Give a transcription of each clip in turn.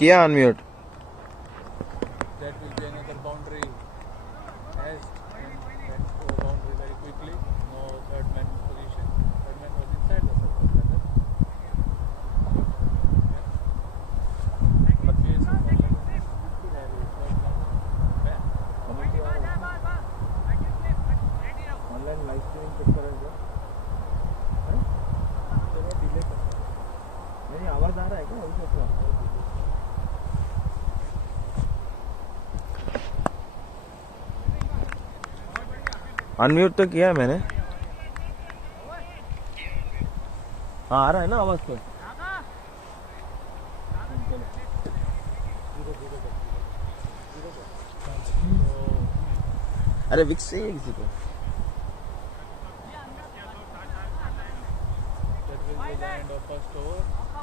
किया unmute. That will be another boundary. Has went over boundary very quickly. No third man position. Third man was inside the circle. Online live streaming check करेगा. चलो delay कर. मेरी आवाज़ आ रहा है क्या अभी तक? अनम्यूट तो किया है मैंने. हाँ आ रहा है ना आवाज तो. अरे विक्स से ही किसी को. That will be the end of first over.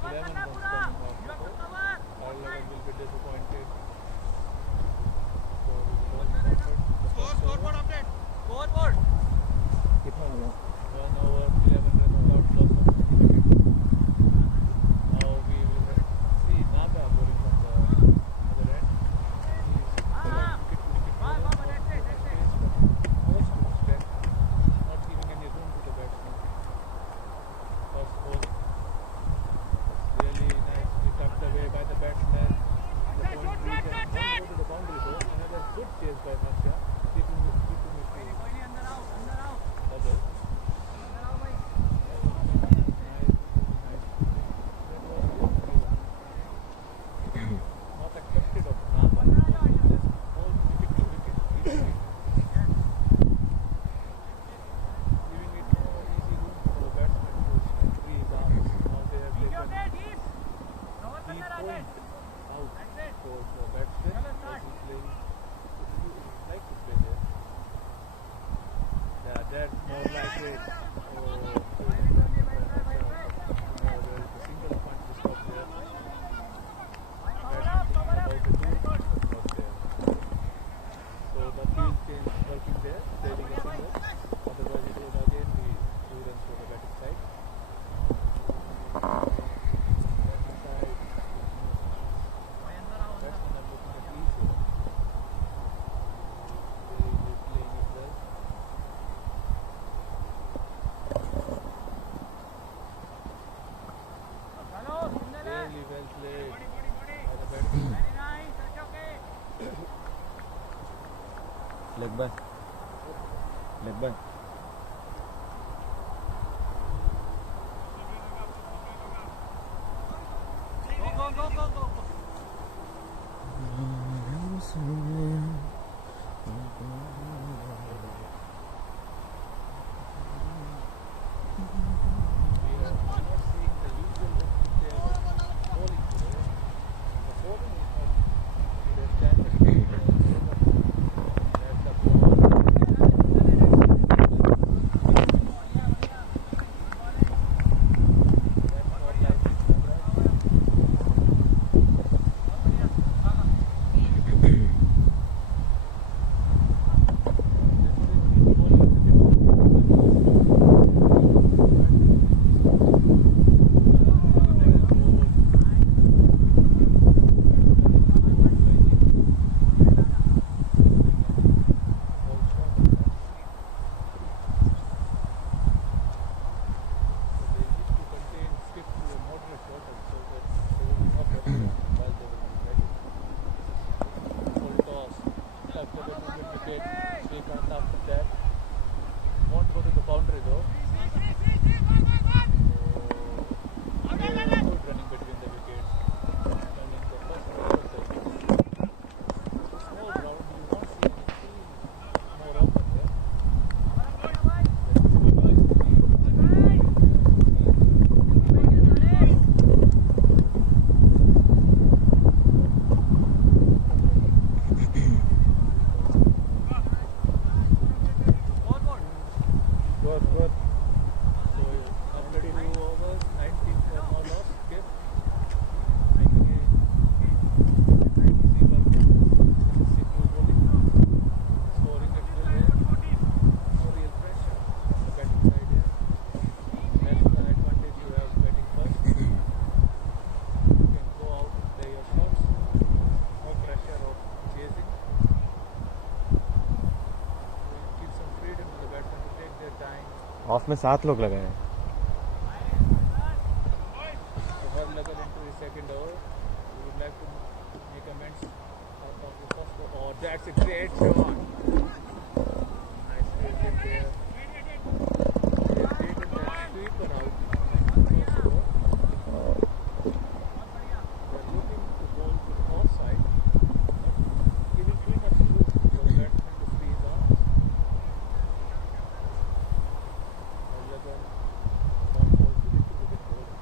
11 runs coming off the board. All level will be disappointed. Scoreboard update. Scoreboard. कितना हुआ? 1 over 11 runs without loss of any wicket. Now we will see Naga bowling from the other end. He is wicket to wicket bowler. Most to strength, not giving any room to the batsman. First ball really nicely tucked away by the batsman. The point reach and one go to the boundary though. Another good chase by Matsya, keeping it to double. Not accepted of Naba. Just all wicket to wicket. Giving it more easy room for the batsman to free his arms. Now they have taken deep point out for the batsman. As he's playing, he like to play there. Yeah, that's more like it. There is a single punch to stop there. Batsman thinking about the two punch was not there. So the field change working there, saving a single. Otherwise it would again be 2 runs for the batting side. Batting side, batsmen are looking at each here. They is playing it well. Really well played by the batsman. Leg bye. Leg bye. Go. We are not seeing the usual opening players bowling today. The bowling is not to their standard. That's the ball. That's more like it, after that. Won't go to the boundary though. So, good running between the wickets. Turning the first over circle. Small ground, you won't see anything more open there. Good. Of में 7 लोग लगाए हैं. Hard level into the second over. We would like to make amends out of the first over. Oh, that's a great shot. Nice fielding there. They've taken that sweeper out. First over. They're looking to bowl to the offside, giving too much room for the batsman to free his arms. Hard level, one ball to little wicket bowling.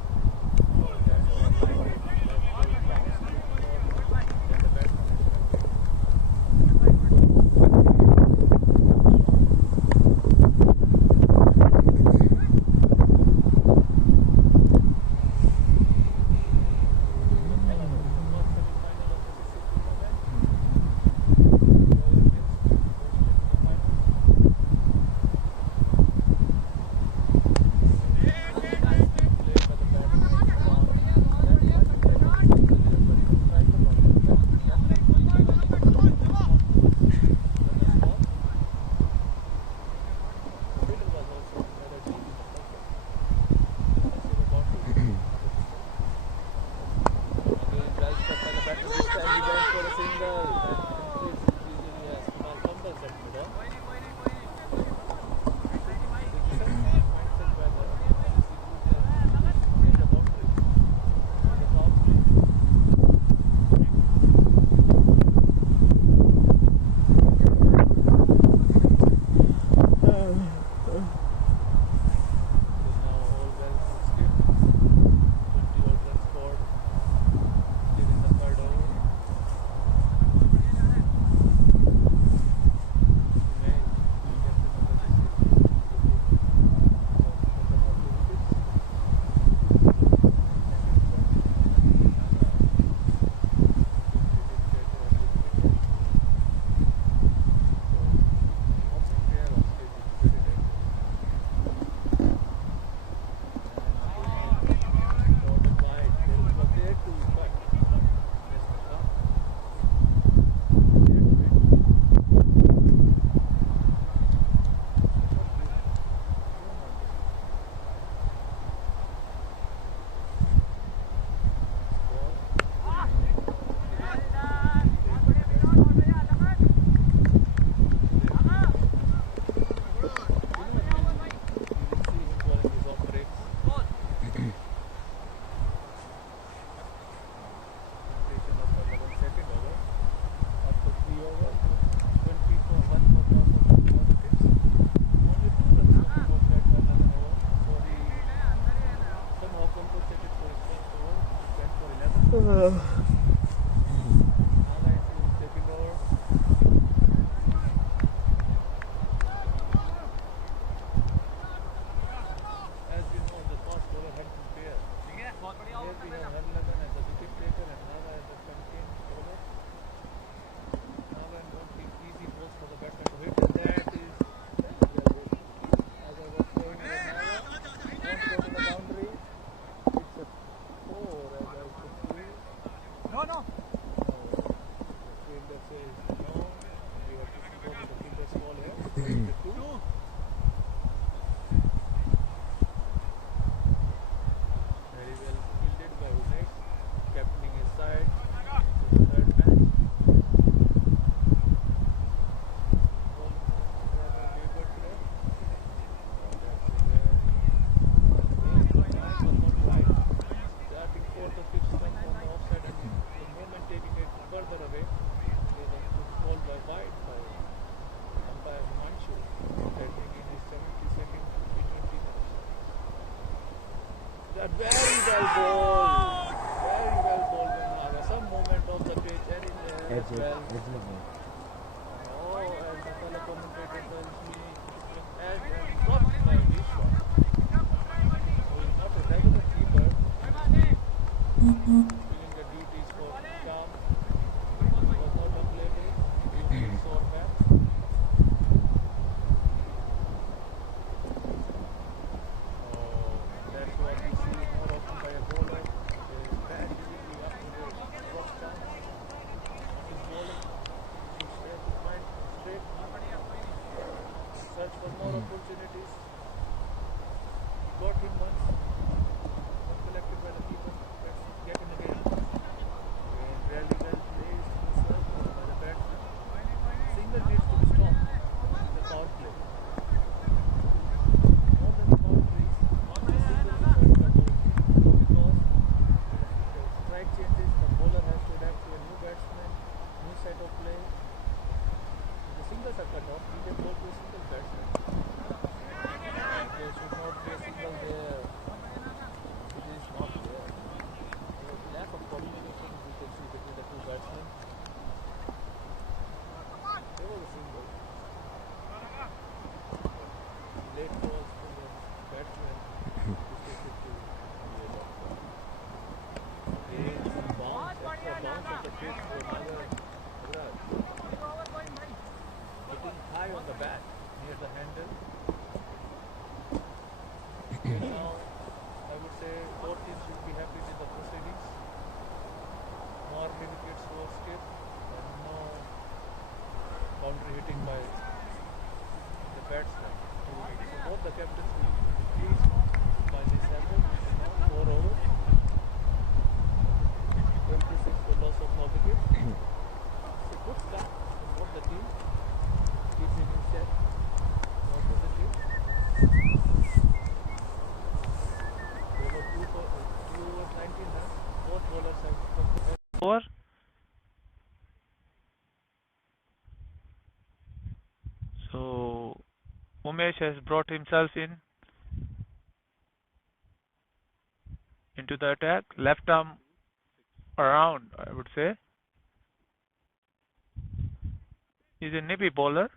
Very well bowled. Very well bowled, Naga. Some movement of the pitch anywhere as well. Oh, as the fellow commentator tells me, and dropped by this shot. So he's not a regular keeper. Doing the duties for Sham. He was not available. He was sore back. That's what we see more often by a bowler. There is bad delivery up to the cross chance. His bowling is there to find straight. Search for more opportunities. set of play. The singles are cut off. He can go to a single batsman. There should not be a single there. It is not there. The lack of communication we can see between the two batsmen. There was a single. Late balls from the batsman to take it to the doctor. Again, some bounce, extra bounce at the pitch for another Raj. Hitting high on the bat near the handle. Now, I would say both teams should be happy with the proceedings. More wickets were skipped and no boundary hitting by the batsman. So both the captains will be pleased by this effort. Now 4 overs, 26 for loss of no wicket. It's a good start from both the teams. Keeping in check, no positive. There were 2 overs, 19 runs. Both bowlers have come over. So Umesh has brought himself into the attack, left arm around, I would say. He's a nippy bowler.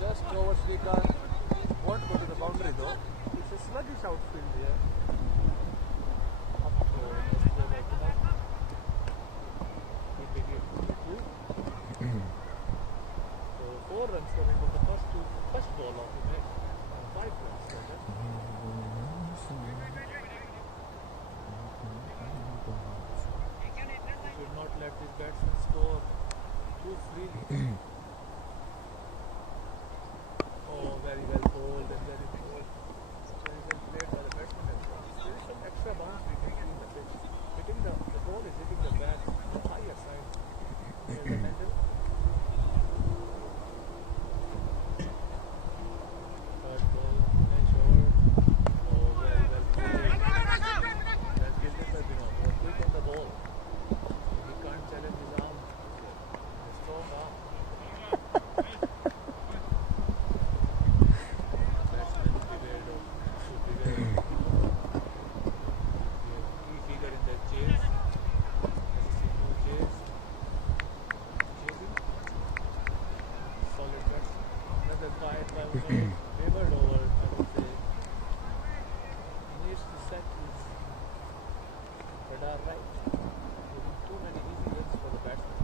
Just over Srikanth. Won't go to the boundary though. It's a sluggish outfield here. Up to just go back to that. Keeping it 2. So 4 runs coming from the first ball of the match. 5 runs. We should not let this batsman score too freely. Oh, very well bowled and very well played by the batsman as well. There is some extra bounce we can see in the pitch. The ball is hitting the bat on the higher side near the handle. Third ball, edge over. Oh, very well played. That's Gilden Babino. He was quick on the ball. He can't challenge his arm. A strong arm. Favored over, I would say. He needs to set his radar right. Giving too many easy hits for the batsman.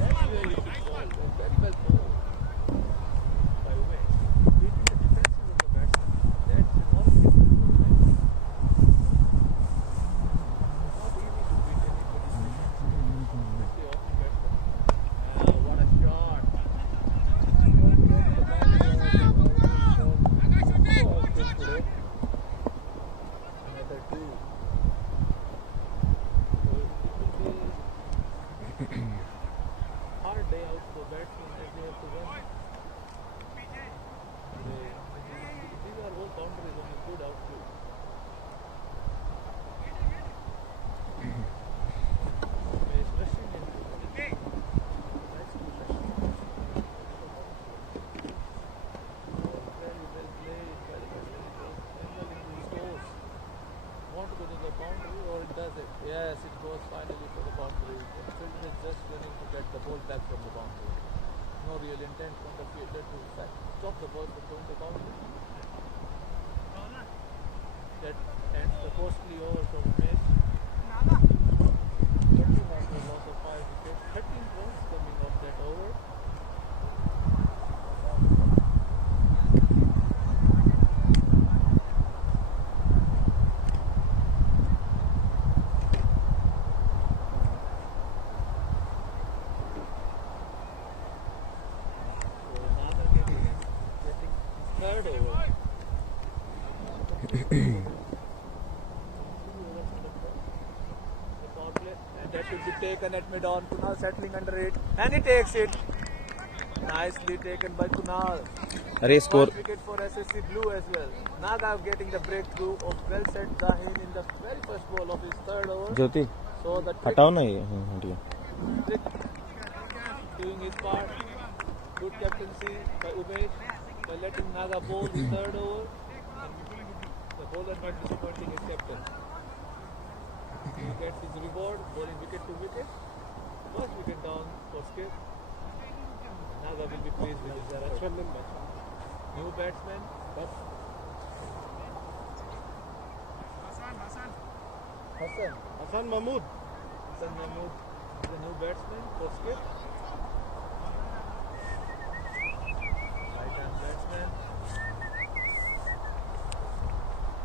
That's where he should ball. Very well bowled by Umesh. Beating the defenses of the batsman. That's enormous for Umesh. Not easy to beat anybody's defense, especially off the batsman. What a shot! Another 2. So it will be hard day out for batsmen as they have to run. These are all boundaries on a good outfield. He's rushing into it. Nice to rush. Very well played by the batsman. Handling his toes. Want to go to the boundary or it does it? Yes, it goes finally for the boundary. The fielder is just running to get the ball back from the boundary. No real intent from the fielder to stop the ball from going to the boundary. That ends the costly over from Umesh. 30 runs for loss of 5 wickets. 30 Power play, and that should be taken at mid-on. Kunal settling under it, and he takes it. Nicely taken by Kunal. अरे score First wicket for SSC Blue as well. Naga getting the breakthrough of well set Zahin in the very first ball of his third over. Jyoti So the हटाओ ना ये हटिए trick doing his part. Good captaincy by Umesh by letting Naga bowl the third over. The bowler not disappointing his captain. He gets his reward, bowling wicket to wicket. First wicket down for Skip. Naga will be pleased with his effort. New batsman. Hassan Mahmood. Hassan Mahmood is the new batsman for Skip. Right-hand batsman.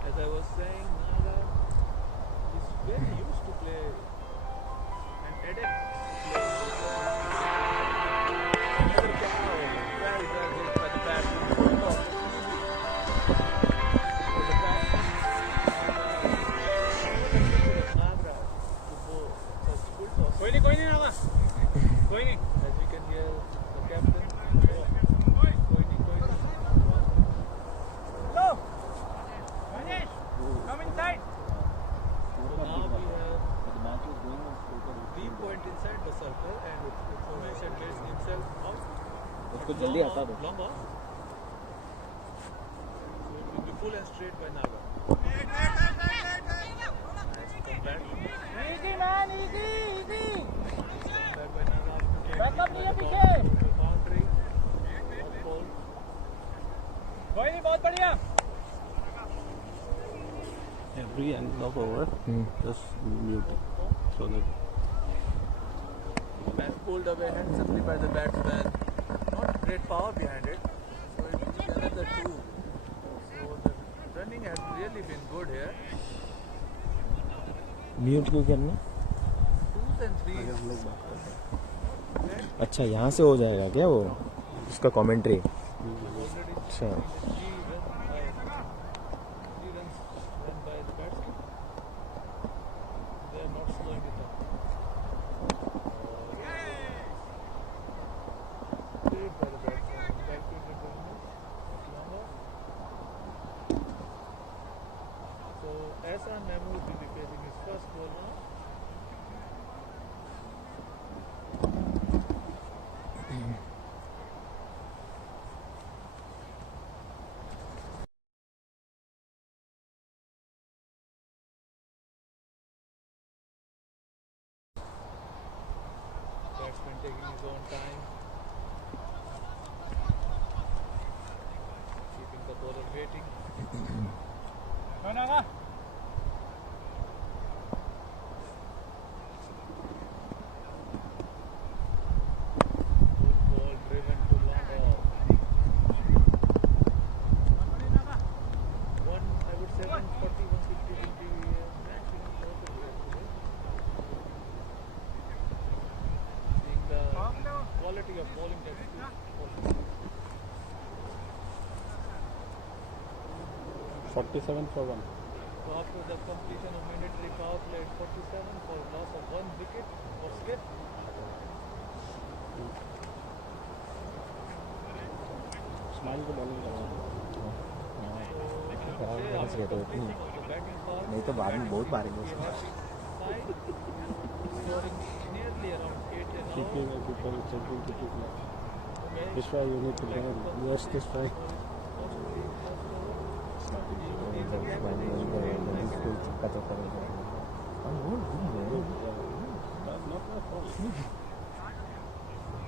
As I was saying, Naga is very used to play and adept to play. Another cow. Very well hit by the batsman. Good opportunity for the batsman. Naga to bowl such full toss. कोई नहीं नागा कोई नहीं As we can hear the captain. Koi nahi. go Rajesh come inside So now we have 3 point inside the circle, and Umesh had placed himself out. उसको जल्दी हटा दो. Long off. So it will be full and straight by Naga. Nice comeback. easy man easy Comeback by Naga after taking Back up by here, the पीछे. boundary. Not ball. कोई नहीं बहुत बढ़िया Every end of over, just mute it so that Match pulled away handsomely by the batsman. Not great power behind it. So it will be another 2. So the running has really been good here. Mute क्यों करना 2s and 3s. अच्छा यहाँ से हो जाएगा क्या वो उसका कमेंट्री Already अच्छा 3 runs run by the batsman. They are not slowing it down. Played by the batsman. Back to the ground. Longer. So Hassan Mahmood will be facing his first ball now. Batsman taking his own time. Keeping the bowler waiting. go Naga Full ball driven to long off. One, I would say 140, 150 will be maximum total here today. Seeing the quality of bowling that is possible. 47 for 1. So after the completion of mandatory power play at 47 for loss of 1 wicket for Skip. Smile को bowling करवा. After completing of the batting call, नहीं तो बाद में बहुत मारेंगे we have side scoring nearly around 8 an Keeping hour. people checking to keep that. Umesh That's why you need to learn. Watch this try. He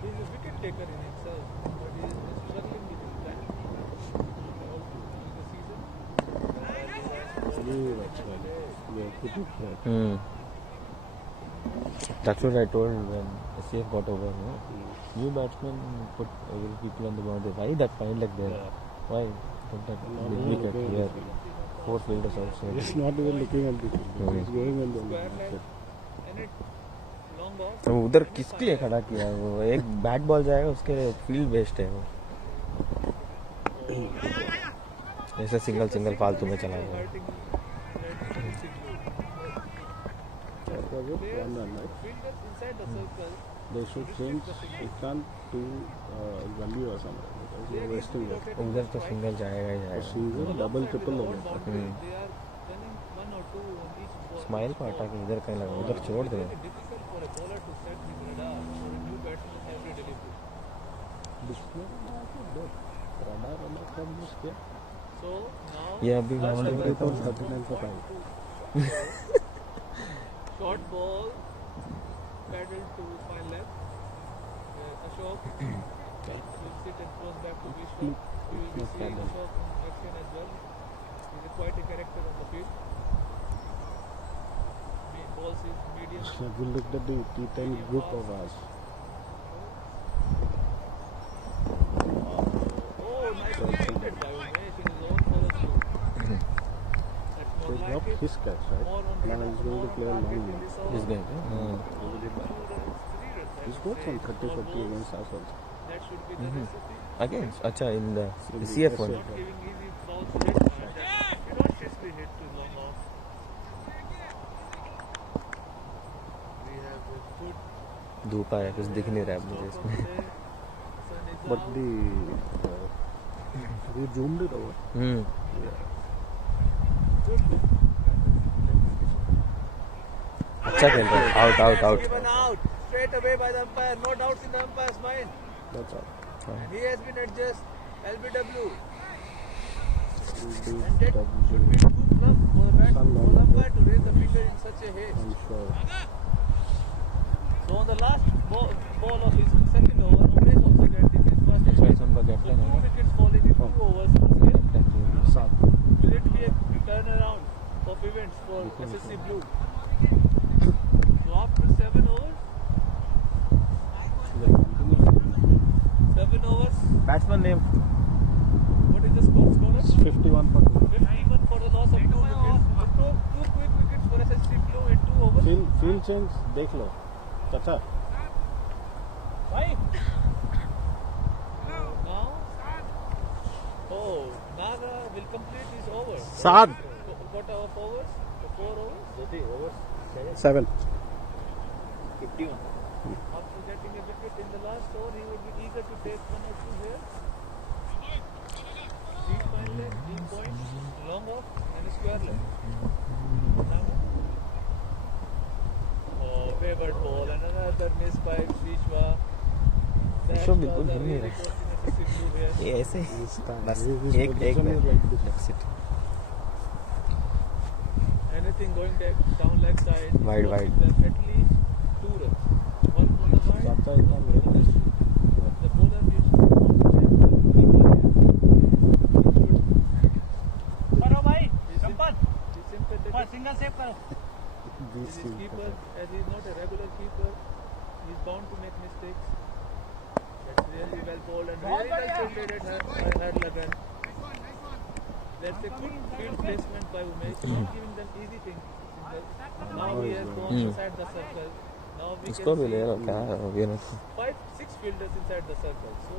is a wicket taker in himself, but he is struggling with his plan all through the season. Yeah, keep it right. That's what I told when SCF got over. No? New batsmen put people on the boundary. Why that fine like that? Yeah. Why? Put that big wicket here. 4 fielders outside. It's not even looking at the field. It's going on the Square leg and it long off. तो उधर किसके लिए खड़ा किया है वो एक bat ball जाएगा उसके लिए फील्ड बेस्ट है वो जैसे सिंगल सिंगल फालतू में चला गया. hurting SSC Blue. That was it. One run, right? Fielders inside the circle. They should change. It can't do value or something because you're wasting it. उधर तो सिंगल जाएगा ही So जाएगा. single, double, triple over. They are running 1 or 2 on each ball. Smile को हटा के इधर कहीं लगा, उधर छोड़ दे. It's difficult for a bowler to set his radar for a new batsman every delivery. Display radar from this game. So now ये अभी last ground over पे तो 39 for 5. short ball paddled to my left. Ashok will sit and close back to Vishnu. We will be seeing Ashok in action as well. He is quite a character on the field. Balls is medium. Have you looked at the T10 group of us? Oh, nicely fielded by Umesh in his own follow through. That's So more he like dropped it. his catch, right? More on Now radar, he's going to more play a on long target in one. this इस over. Game पे. 2 runs, 3 runs, I He would scored say. some 30, Small 40 balls. against us also. That should be the recipe. Against अच्छा in the In the CF one. Not giving easy balls to hit. You don't seriously hit to long off. We have a good धूप आया कुछ दिख नहीं रहा है मुझे stroke इसमें. over there. Sun is But out. we zoomed it over. Hmm. Good. अच्छा खेल रहा है. Out out out. Given out straight away by the umpire. No doubts in the umpire's mind. That's all. And he has been adjusted. LBW. We'll And do that should be W. too plump for the bat, Sun for on the the umpire to raise the finger in such a haste. I'm sure. So on the last ball of his second over, Umesh also gets his first That's why wicket. उनका So captain है 2 wickets falling in 2 overs. Captain जो Sad. Will it be a turnaround of events for SSC Blue? So after 7 overs, 7 overs, batsman name. what is the score, Scholar? It's 51 for 2. 51 for the loss of 2 wickets. So two quick wickets for SSC Blue in 2 overs. Field change, देख लो. चाचा. Now, oh, Naga will complete his overs. Sad. What of overs? 4 overs? 7. 51. After getting a wicket in the last over, he would be eager to take 1 or 2 here. Deep fine leg, deep point, long off, and a square leg. Oh, wayward ball, and another miss by Vishwa. विश्व बिल्कुल हिल नहीं रहा. ये ऐसे बस एक position में is like this. that's it. Anything going down leg side. Wide, wide. At least 2 runs. 1 for the wide. चाचा एकदम The लेके. bowler needs to करो भाई संपत be sympathetic. बस सिंगल सेव करो. He's his keeper, as he's not a regular keeper, he's bound to make mistakes. That's really well bowled and very well fielded at Hadlagan. That's a good field placement by Umesh, not giving them easy things. Now he has gone inside the circle. Now we इसको भी can ले see रहा क्या ये ना. 5-6 fielders inside the circle. So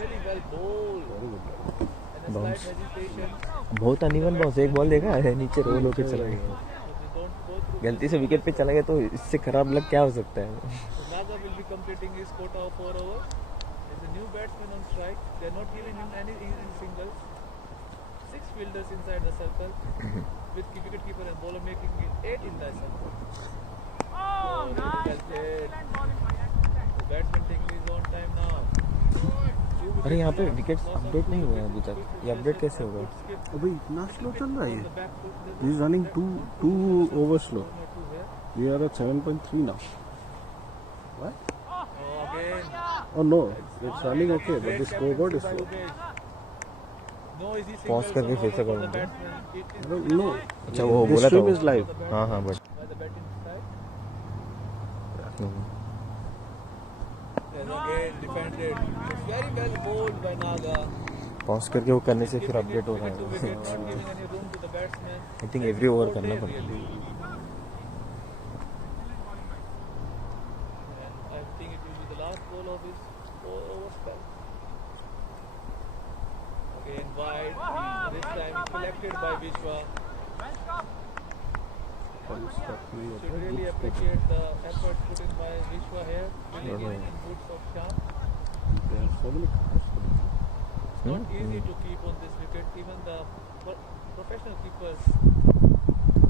really well bowled. Very good. And a slight hesitation. बहुत uneven ball. एक ball देखा है नीचे रोल होके चला गया. So they don't go through. गलती से विकेट पे चला गया तो इससे खराब लग क्या हो सकता है. So Naga will be completing his quota of 4 overs. There's a new batsman on strike. They're not giving him any singles. 6 fielders inside the circle with wicketkeeper and bowler making it 8 in the circle. Oh, Really well nice. played. Excellent bowling by The batsman taking his own time now. अरे यहाँ पे wickets update नहीं हुए हैं अभी तक. ये update कैसे होगा? अबे इतना स्लो चल रहा है ये. He is running two over slow. We are at 7.3 now. What? Oh, again. Oh no, it's running okay, but the scoreboard is slow. No easy singles Pause करके फिर से for the करूँगा. batsman. It is No, अच्छा वो this बोला था stream वो. is live. हाँ हाँ but by the batting side. And again defended. It's very well bowled by Naga. Pause करके वो करने से फिर Giving अपडेट it हो wicket रहा to है. wicket, not giving any room to the batsman. I think every over करना Really. पड़ता है. And I think it will be the last ball of his 4 over spell. Again wide. This time collected by Vishwa. Should really appreciate the efforts put in by Vishwa here. Filling in boots of Sham. There are so many cars. It's not easy to keep on this wicket. Even the professional keepers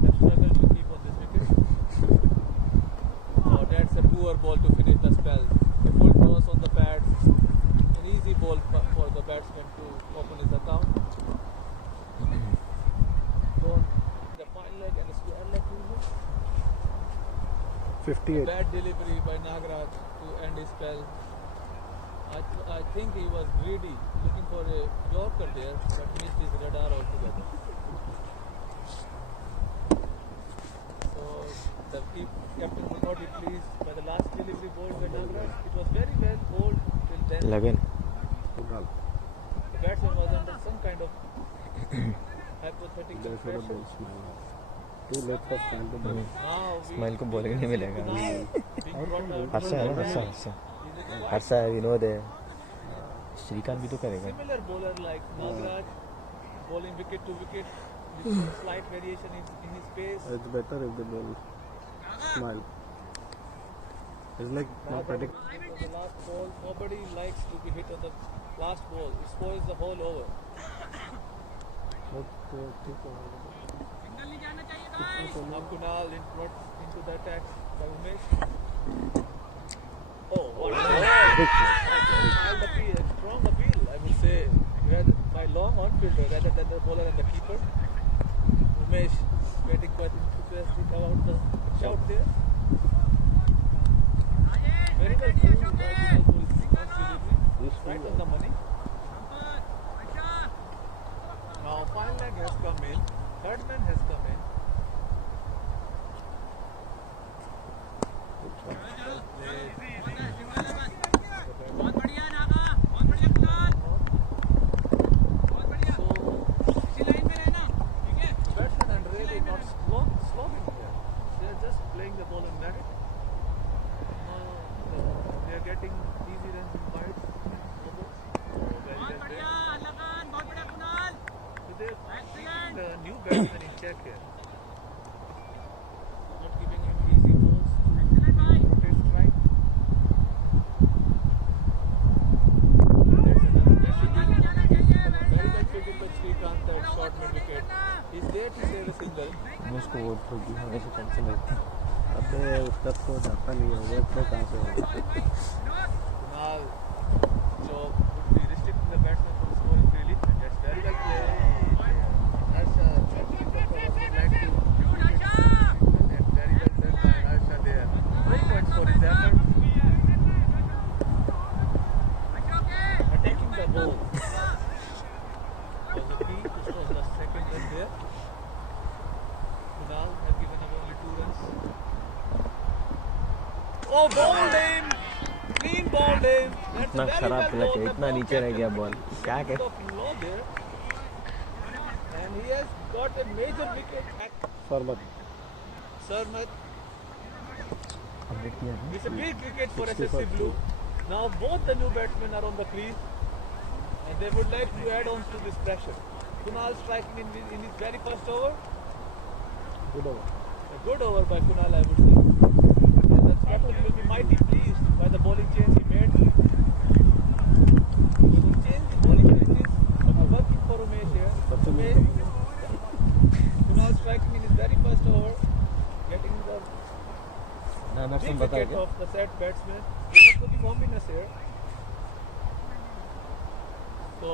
have struggled to keep on this wicket. Oh, that's a poor ball to finish the spell. A full toss on the pads. An easy ball for the batsman to open his account. The fine leg and a square leg movement. 58. Bad delivery by Nagaraj to end his spell. I think he was greedy, looking for a Yorker there, but missed his radar altogether. So the captain will not be pleased by the last delivery ball by Nagaraj. It was very well bowled till then. The batsman was under some kind of hypothetical pressure. Too late for stand to bowl. Now smile को बोलेंगे नहीं मिलेगा हर्षा है ना Harsha Harsha, Vinod है श्रीकांत भी तो करेगा similar bowler like Nagaraj, bowling wicket to wicket with slight variation in his pace. It's better if they bowl smile. It's like not predict. The last ball, nobody likes to be hit on the last ball. It spoils the whole over. Now Kunal into the attack by Umesh. Oh, what a strong appeal, I would say, by long on-fielder rather than the bowler and the keeper. Umesh getting quite enthusiastic about the shout there. Very well bowled. Right on the money. Now fine leg has come in. Third man has come in. बहुत बढ़िया नागा, बहुत बढ़िया कुणाल, बहुत बढ़िया। इसी line में रहना, ठीक है? Batsmen are really not slogging here. They are just playing the ball in net. They are getting easy runs in wides. बहुत बढ़िया लगन, बहुत बढ़िया Kunal. So they are keeping the new batsman in check here. Not giving him easy balls to rotate strike. Very well fielded by Srikanth, that short mid wicket. He's there to save a single. मैं उसको vote होगी हमेशा tension रहती है अबे उसका तो जाता नहीं है वो तो कहाँ से होगा Kunal job would be restricting the batsman from scoring freely. That's very well played. Harsha batsman was like to and very well done by Harsha there. 4 points for his effort. Attacking the ball was the key to score the second run there. Kunal have given up only 2 runs. Oh, bowled him! Clean bowled him. That's इतना very खराब well प्लच है bowled. इतना नीचे रह गया ball क्या Bit of low there. And he has got a major wicket at फॉर्मत Sarmat. Update किया है It's a big wicket for SSC Blue. Now both the new batsmen are on the crease and they would like to add on to this pressure. Kunal striking in his very first over. Good over A good over by Kunal, I would say. And the captain will be mighty pleased by the bowling change he made. So the change the bowling changes are working for Umesh here. Umesh, Kunal striking in his very first over, getting the ना big batsman बता wicket क्या of the set batsman. He was looking ominous here. So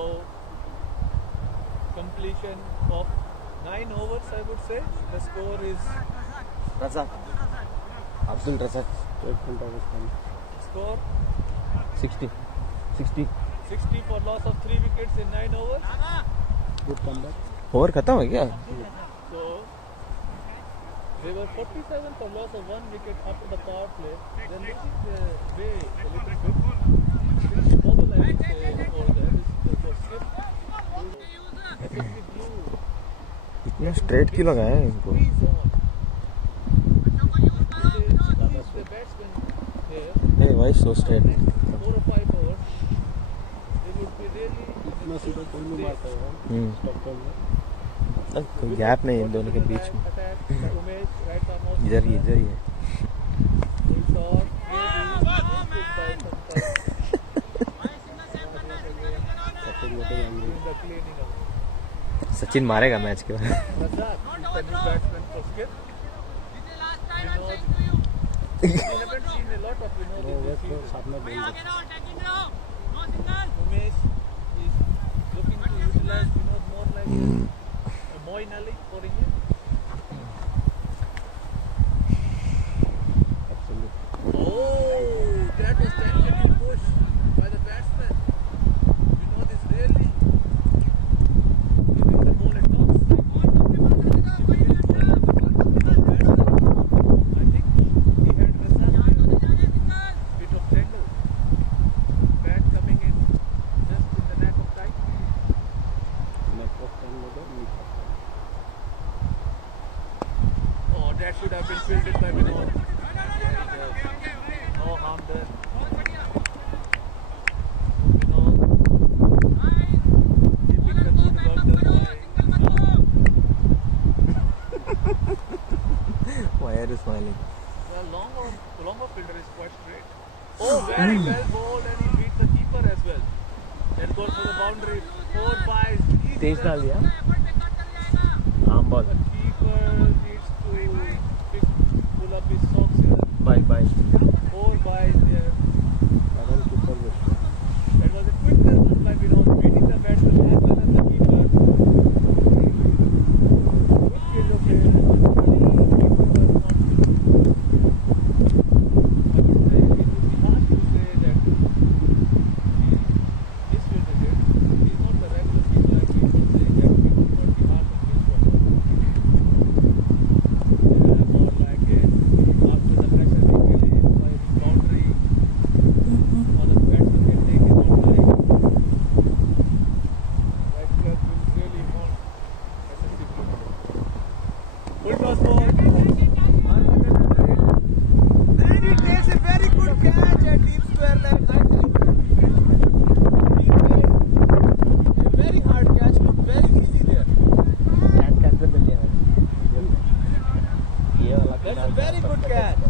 completion of 9 overs, I would say. The score is Razzaq Abdul Razzaq statement of stand score 60 60 for loss of 3 wickets in 9 overs. Good comeback over खत्म है क्या So they were 47 for loss of 1 wicket after the power play. They're losing the way a little bit. It's bubble, I would say, for them. It's skip. SSC Blue. इतना straight क्यों लगाया है इनको Squeeze on. They squeeze the batsman here. Hey, why so straight? 4 or 5 overs. They would be really in a इतना सीधा कोई नहीं मारता है स्टॉप में। कोई गैप नहीं इन दोनों के बीच में। इधर ही है। सचिन मारेगा मैच के बाद। That should have been fielded by Vinod. No harm there. Vinod keeping the good work done by. Why are you smiling? The longer fielder is quite straight. Oh, very well bowled, and he beat the keeper as well. That goes for the boundary. 4 byes. तेज डाल दिया। आम ball. The keeper needs to pull up his socks here. Bye. 4 byes there. That was a quick turn by Vinod, beating the batsman as well as the keeper. Good field of play. I would say it would be hard to say that this field is it. He's not the regular keeper. We would say that it would not be hard to miss one. More like it after the pressure being released by his boundary. Or the batsman can take it on time. That club will really want SSC cricket. Full toss ball. And he takes a very good catch at deep square leg. I think he made a very hard catch, but very easy there. Cancer कर दिया ये वाला। That's a very good catch.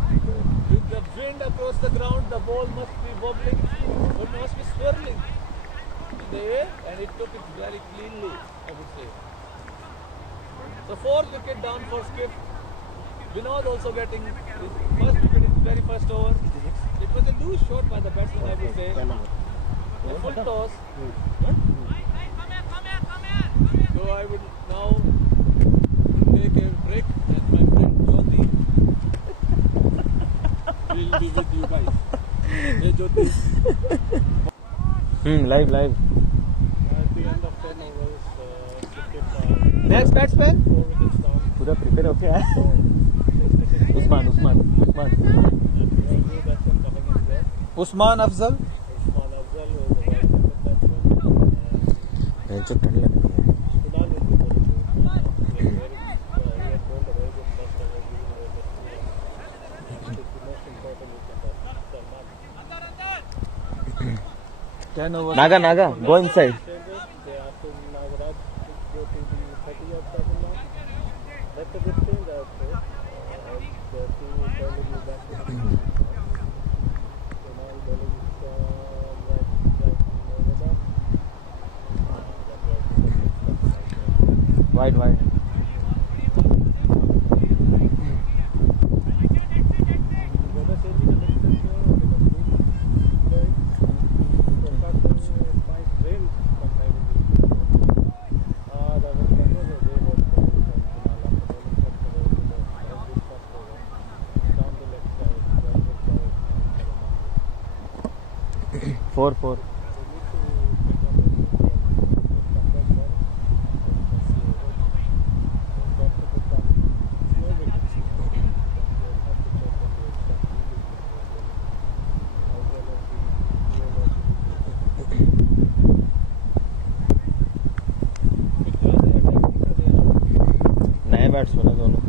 With the wind across the ground, the ball must be wobbling, but must be swirling in the air, and it took it very cleanly, I would say. So 4th wicket down for Skip. Vinod also getting his first wicket in very first over. It was a loose shot by the batsman, I would say. A full toss. So I would now take a break, and my friend Jyoti will be with you guys. Hey Jyoti. Live. At the end of 10 overs, Skip Next batsman. 4 wickets down. पूरा prepare होके आया। Usman New batsman coming in there. Usman Afzal. Usman Afzal was the right-handed batsman. जो ठंड लग रही है। Kunal will be bowling to Usman. He had bowled a very good first over. It's the most important wicket of Salman. 10 overs. Naga go inside. Changes. They are to Nagaraj to go to the 30th batting line. That's a good thing, I would say. The two bowling new batsmen. Kunal bowling from right over there. Wide. Four. नए batsman है दोनों।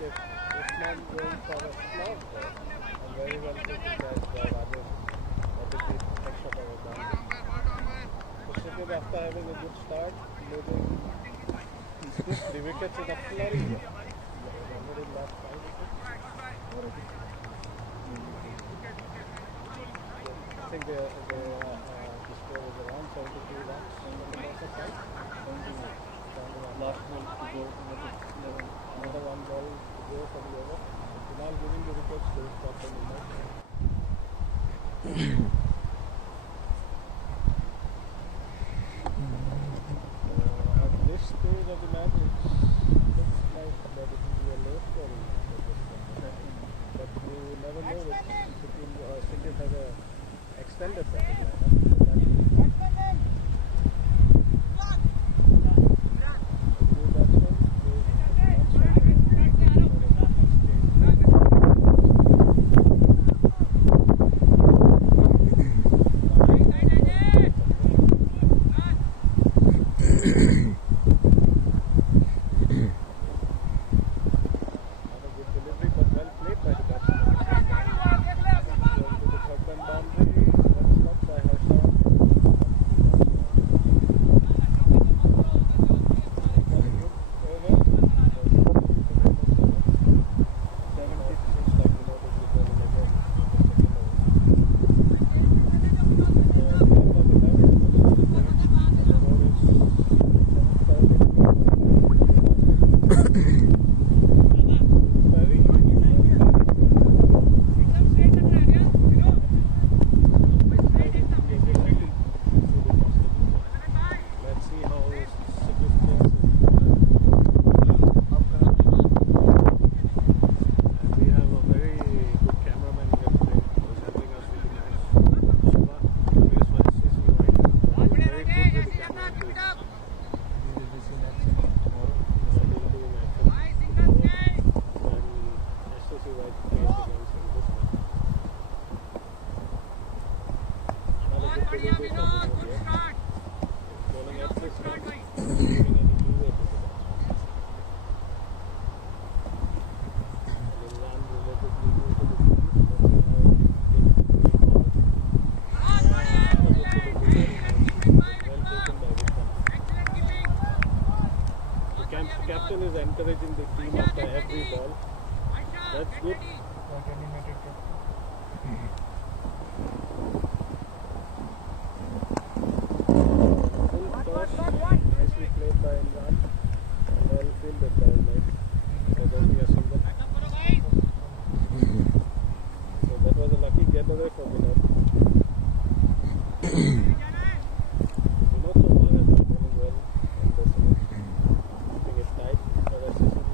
the Usman going for a slog there and very well taken catch by Rajesh at the extra cover boundary. So Shakib, after having a good start, losing 3 wickets in a flurry here. Already lost 5 wickets. I think the score was around 72 runs on the loss of 5. Last ball to go, another 1 ball to go for the over. Kunal giving the wickets to his captain Umesh. At this stage of the match, it looks like that it will be a low scoring match at this point. But you never know if Sikkim has a extended batting lineup. So that will captain is encouraging the team after every ball. That's good. Full toss, nicely played by Imran. And well fielded by Umesh. That was a single. So that was a lucky getaway for Vinod. Vinod so far has been bowling well in this innings. Keeping it tight for SCC.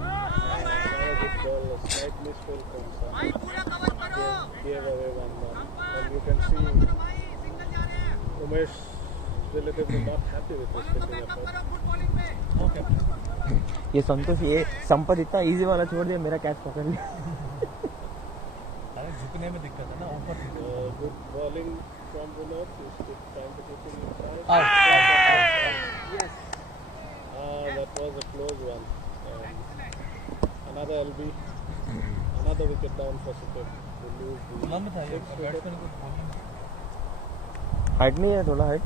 Another good ball, a slight misfield from Sam. Gave away 1 run. And you can see Umesh relatively not happy with his fielding effort. Okay. ये संतोष ये संपत इतना easy वाला छोड़ दिया मेरा catch पकड़ लिया अरे झुकने में दिक्कत है ना ऊपर good bowling from Vinod is trying to put him inside. Yes. That was a close one. Another LB, another wicket down for Sikkim. Height नहीं है थोड़ा height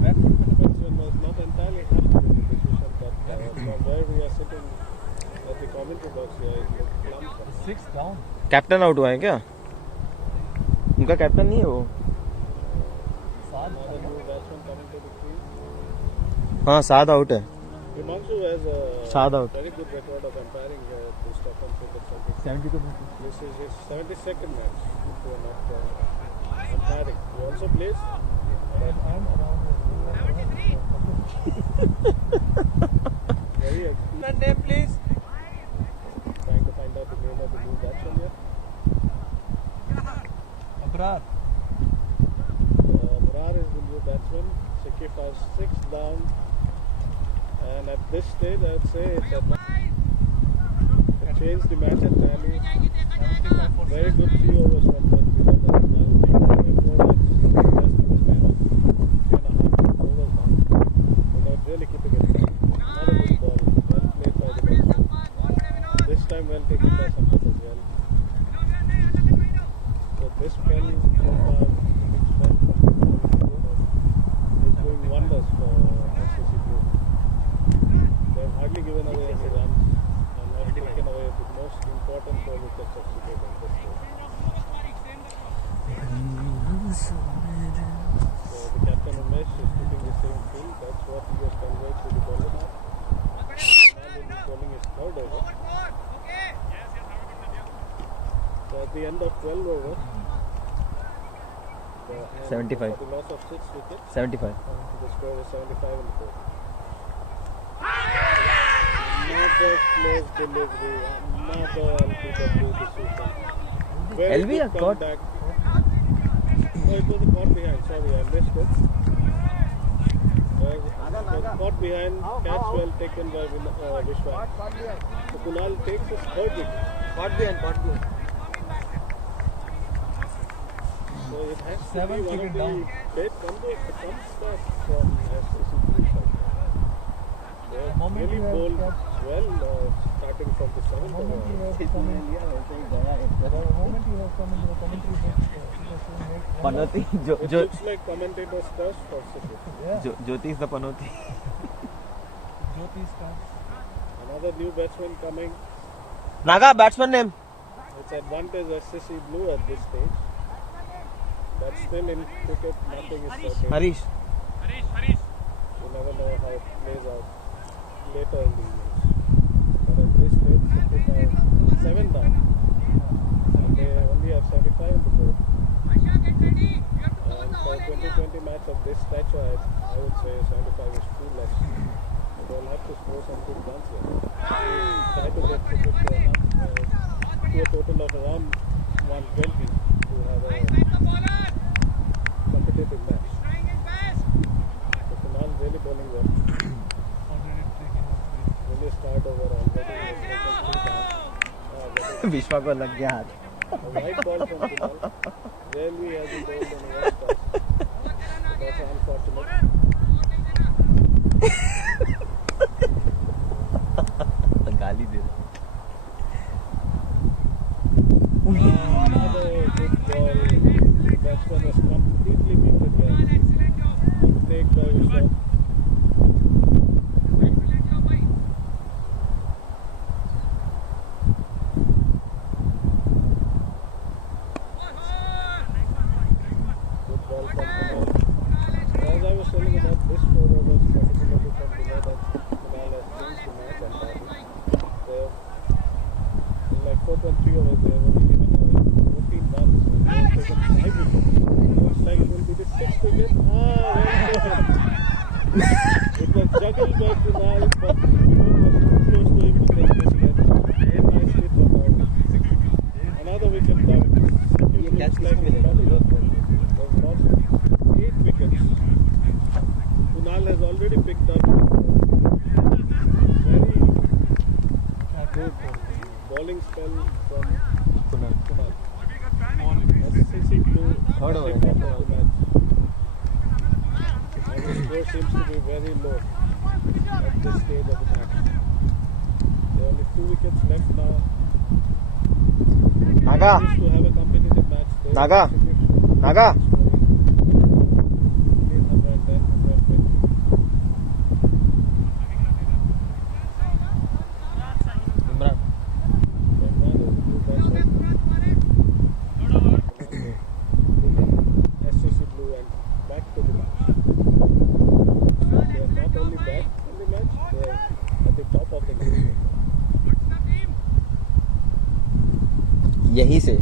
Batsman was not entirely happy with the decision, but from where we are sitting at the commentary box here, it looked plumb. 6 down. Captain out हुआ है क्या उनका captain नहीं है वो Another new batsman coming to the crease. हाँ साद out है Himanshu has a Saad out. very good record of umpiring to Stockholm cricket circuit. 72 This is his 72nd match to not umpiring. He also plays. Very experienced. Name please. Trying to find out the name of the new batsman here. Abrar. Murar is the new batsman. Sikkim has 6 down. And at this stage, I would say it's a changed the match entirely. Very good 3 overs from both Vinod and Kunal. Therefore, it's just in the span of 3.5 overs now. Vinod really keeping it tight. Not a good ball. Well played by the batsman. does support as well. So this spell so far, the big spell from is doing wonders for SCC Blue. They have hardly given away any runs and have taken away the most important 4 wickets of cricket on this day. So the captain Umesh is putting the same field. That's what he was conveyed to the bowler now. And he's bowling his 3rd over. So at the end of 12 overs, 75. for the loss of 6 wickets, 75. the score was 75 and 4. Another close delivery, another LBW decision. Very LB good has got- comeback. Oh, it was a caught behind, sorry, I missed it. It was caught behind, catch well taken by Vishwa. So Kunal takes his 3rd wicket. Caught behind. So it has to 7 be one of wicket the down. great comeback from SCC side. They have moment really you have bowled kept- well, starting from the 7th The moment you over. have come into the commentary box, Panoti. It looks like commentators' trust for City. Jyoti is the Panoti. Jyoti starts. Another new batsman coming. Naga, batsman name. It's advantage SCC Blue at this stage. But still in cricket, nothing is certain. Harish. You never know how it plays out later in the innings. But at this stage, City are 7 down. And they only have 75 in the board. And for a 2020 match of this stature, I would say 75 is too less. They'll have to score some good runs here. Try to get cricket to a total of around 120 to have a competitive match. So Kunal really bowling well. Really start over already. विश्वा को लग गया हाथ. A wide ball from Kunal. Really hasn't bowled on a west pass. That's unfortunate. गाली दे रहा. Another good ball. The batsman was completely muted here. Take by Vishwa. Good ball from Kunal. As I was telling about this 4 overs, particularly from below, that Kunal has changed the match entirely. They have, in like 4.3 overs, they have only given away 14 runs and they have taken 5 wickets. Looks like it will be the 6th wicket. Well taken. It was juggled by Kunal, but it was too close to him to take this catch. Very nicely thought out. Another wicket down. It looks like a double. They've lost 8 wickets. Kunal has already picked up very good bowling spell from Kunal. SCC Blue Third over. picked up the match. And the score seems to be very low at this stage of the match. There are only 2 wickets left now. Naga. They used to have a competitive match. They Naga. should be Naga. scoring 110, 120. Imran. Imran is the blue batsman. SCC Blue and back to the match. They are not only back in the match, they are at the top of the league. यहीं से.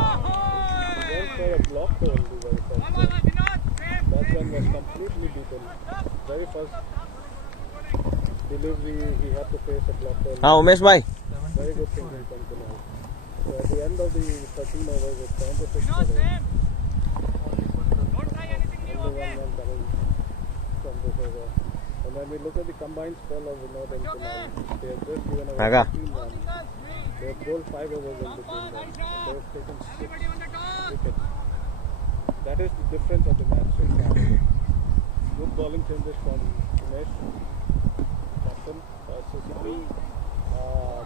Went for a block hole the very first ball. That one was completely beaten. Very first delivery, he had to face a block hole. हाँ उमेश भाई. Very good thing from Kunal. So at the end of the 13 overs, it's 76 for them. Only 1 run coming from this over. And when we look at the combined spell of Vinod and Kunal, they have just given away Naga. 15 runs. They have bowled 5 overs in between them. They have taken 6 wickets. That that is the difference of the match so far. Good bowling changes from Umesh, captain for SCC.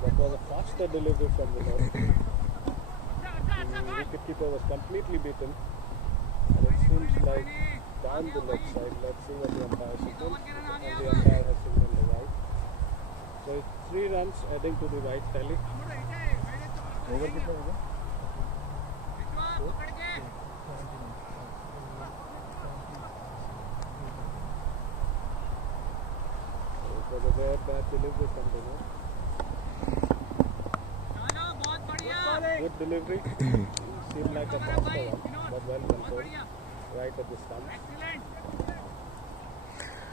That was a faster delivery from Vinod. The wicketkeeper was completely beaten, and it seems like down the left side. Let's see what the umpire signals, and the umpire has signaled the right. So it's 3 runs adding to the right tally. Over कितना होगा? It was a very bad delivery from Vinod. Good delivery. Seemed like a faster one, but well controlled. Right at the stump.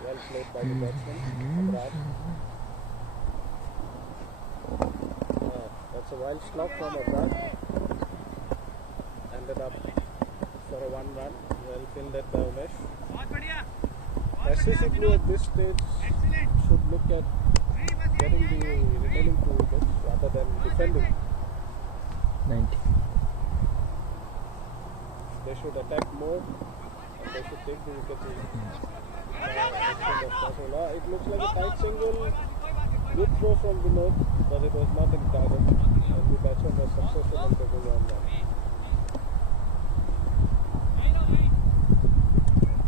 Well played by the batsman. Abrar. That's a wild slog from Abrar. Ended up for a 1 run. Well fielded by Umesh. SCC Blue at this stage should look at getting the remaining 2 wickets rather than defending. 90. They should attack more and they should take the wickets as soon as possible. It looks like a tight single. Good throw from Vinod, but it was not in target, and the batsman was successful in taking 1 run.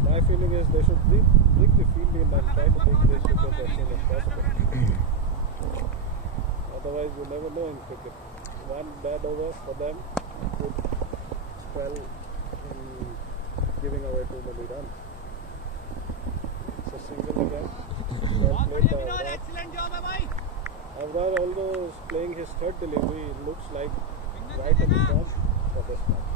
My feeling is they should bring the field in and try to take this wicket as soon as possible. Otherwise, you never know in cricket. 1 bad over for them could spell in giving away too many runs. It's a single again. Well played by Abrar. Abrar, although is playing his 3rd delivery, it looks like right at the top for this match.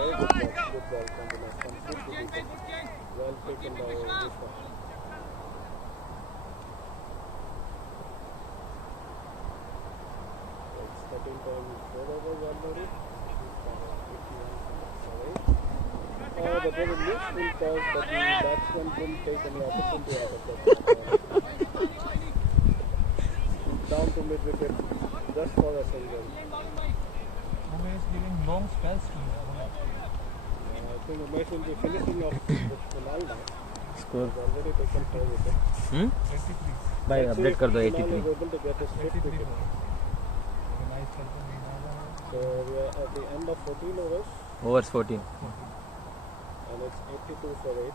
Very good ball from the net. Completely beaten. Well taken by Vishwa. It's 13.4 overs already. That was a useful toss, but the batsman didn't take any opportunity out of that. Down to mid wicket just for a single. Umesh is giving long spells to me. I think Umesh will be finishing off with Kunal now. Score. He's already taken 4 wickets. 83. भाई update कर दो Kunal 83. is able to get his 5th 83 wicket. nice chलते हैं. So we are at the end of 14 overs Overs 14. and it's 82 for 8.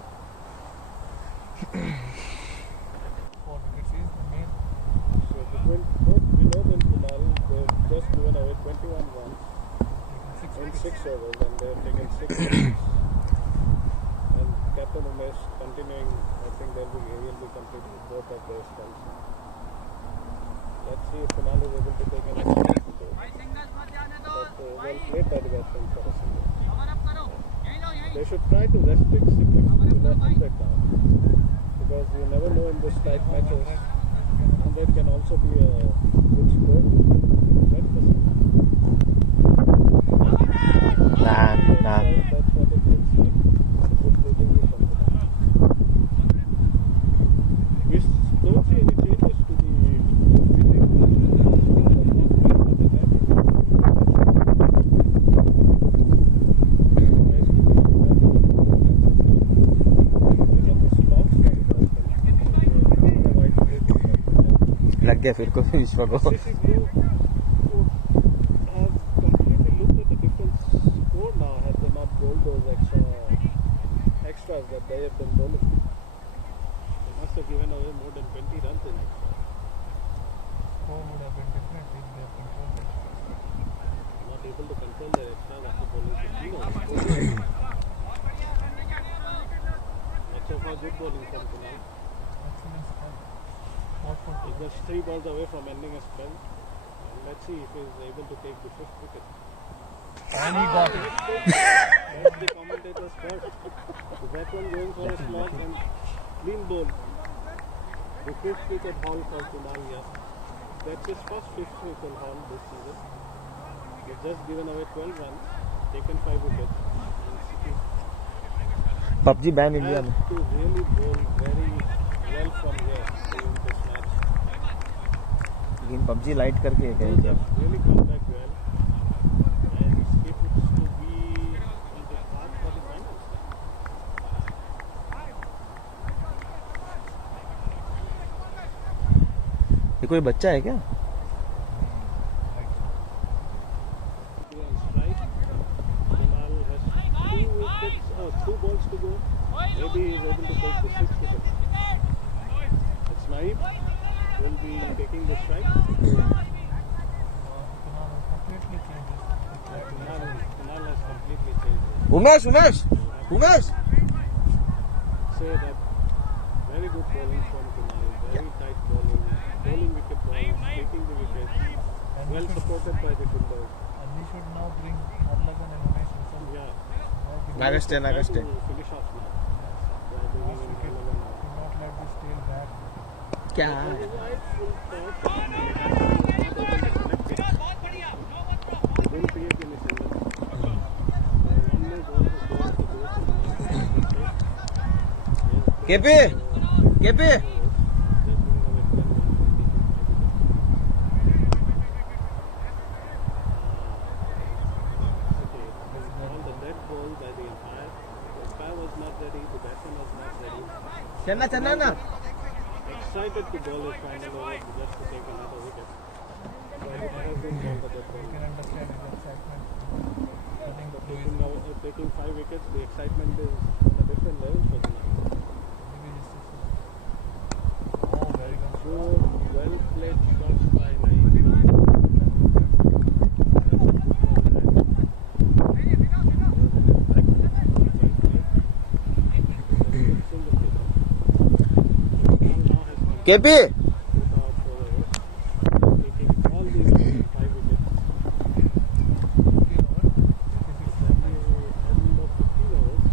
4 wickets is the main. So between both Vinod and Kunal, they've just given away 21 runs in 6 overs and they've taken 6 wickets. And Captain Umesh continuing, I think he will be completing both of their spells. Let's see if Kunal is able to take an extra wicket. But well played by the batsman for a single. They should try to restrict singles to below 100 now, because you never know in this tight matches. 100 can also be a good score. Nah. That's what it looks like. Good delivery from the back. We don't see any changes to the लग गया फिर को विश्व को. SCC Blue have completely looked at the different score now. Had they not bowled those extras that they have been bowling, they must have given away more than 20 runs in extra. Score would have been different if they have controlled it. Not able to control their extras after bowling 15 overs. But so far good bowling from Kunal. Excellent spell. He was 3 balls away from ending a spell. And let's see if he is able to take the 5th wicket. And he got it. That's the commentator's fault. The batsman going for a slog and clean bowl. The 5th wicket haul for Kunal here. That's his first 5th wicket haul this season. He's just given away 12 runs, taken 5 wickets. PUBG ban India में. To really bowl very well from here to win this match. लेकिन PUBG light करके कहीं क्या really come back well and skip it to be on the path for the finals. ये कोई बच्चा है क्या? Strike. Kunal has 2 wickets, 2 balls to go. Maybe he is able to take the 6th wicket. It's Naib will be taking the strike. Kunal has completely changed. Umesh! Say that very good bowling from Kunal, very tight bowling wicket balls, taking the wickets, well supported by the fielders. And we should now bring Arlagan and Umesh also. Yeah. Nagaste. Try to finish off now. By bringing in Arlagan now. Do not let this tail back. क्या? I full thought don't create any sender. One more ball to go to the KP! Channa. Excited to bowl his final over just to take another wicket. So it has been called the dead You ball. can understand his excitement. Running through his Taking 5 wickets, the excitement is on a different level for the night. Oh, very good. Good, well played shots by Naeem. KP! Taking all these 5 wickets. End of 15 overs,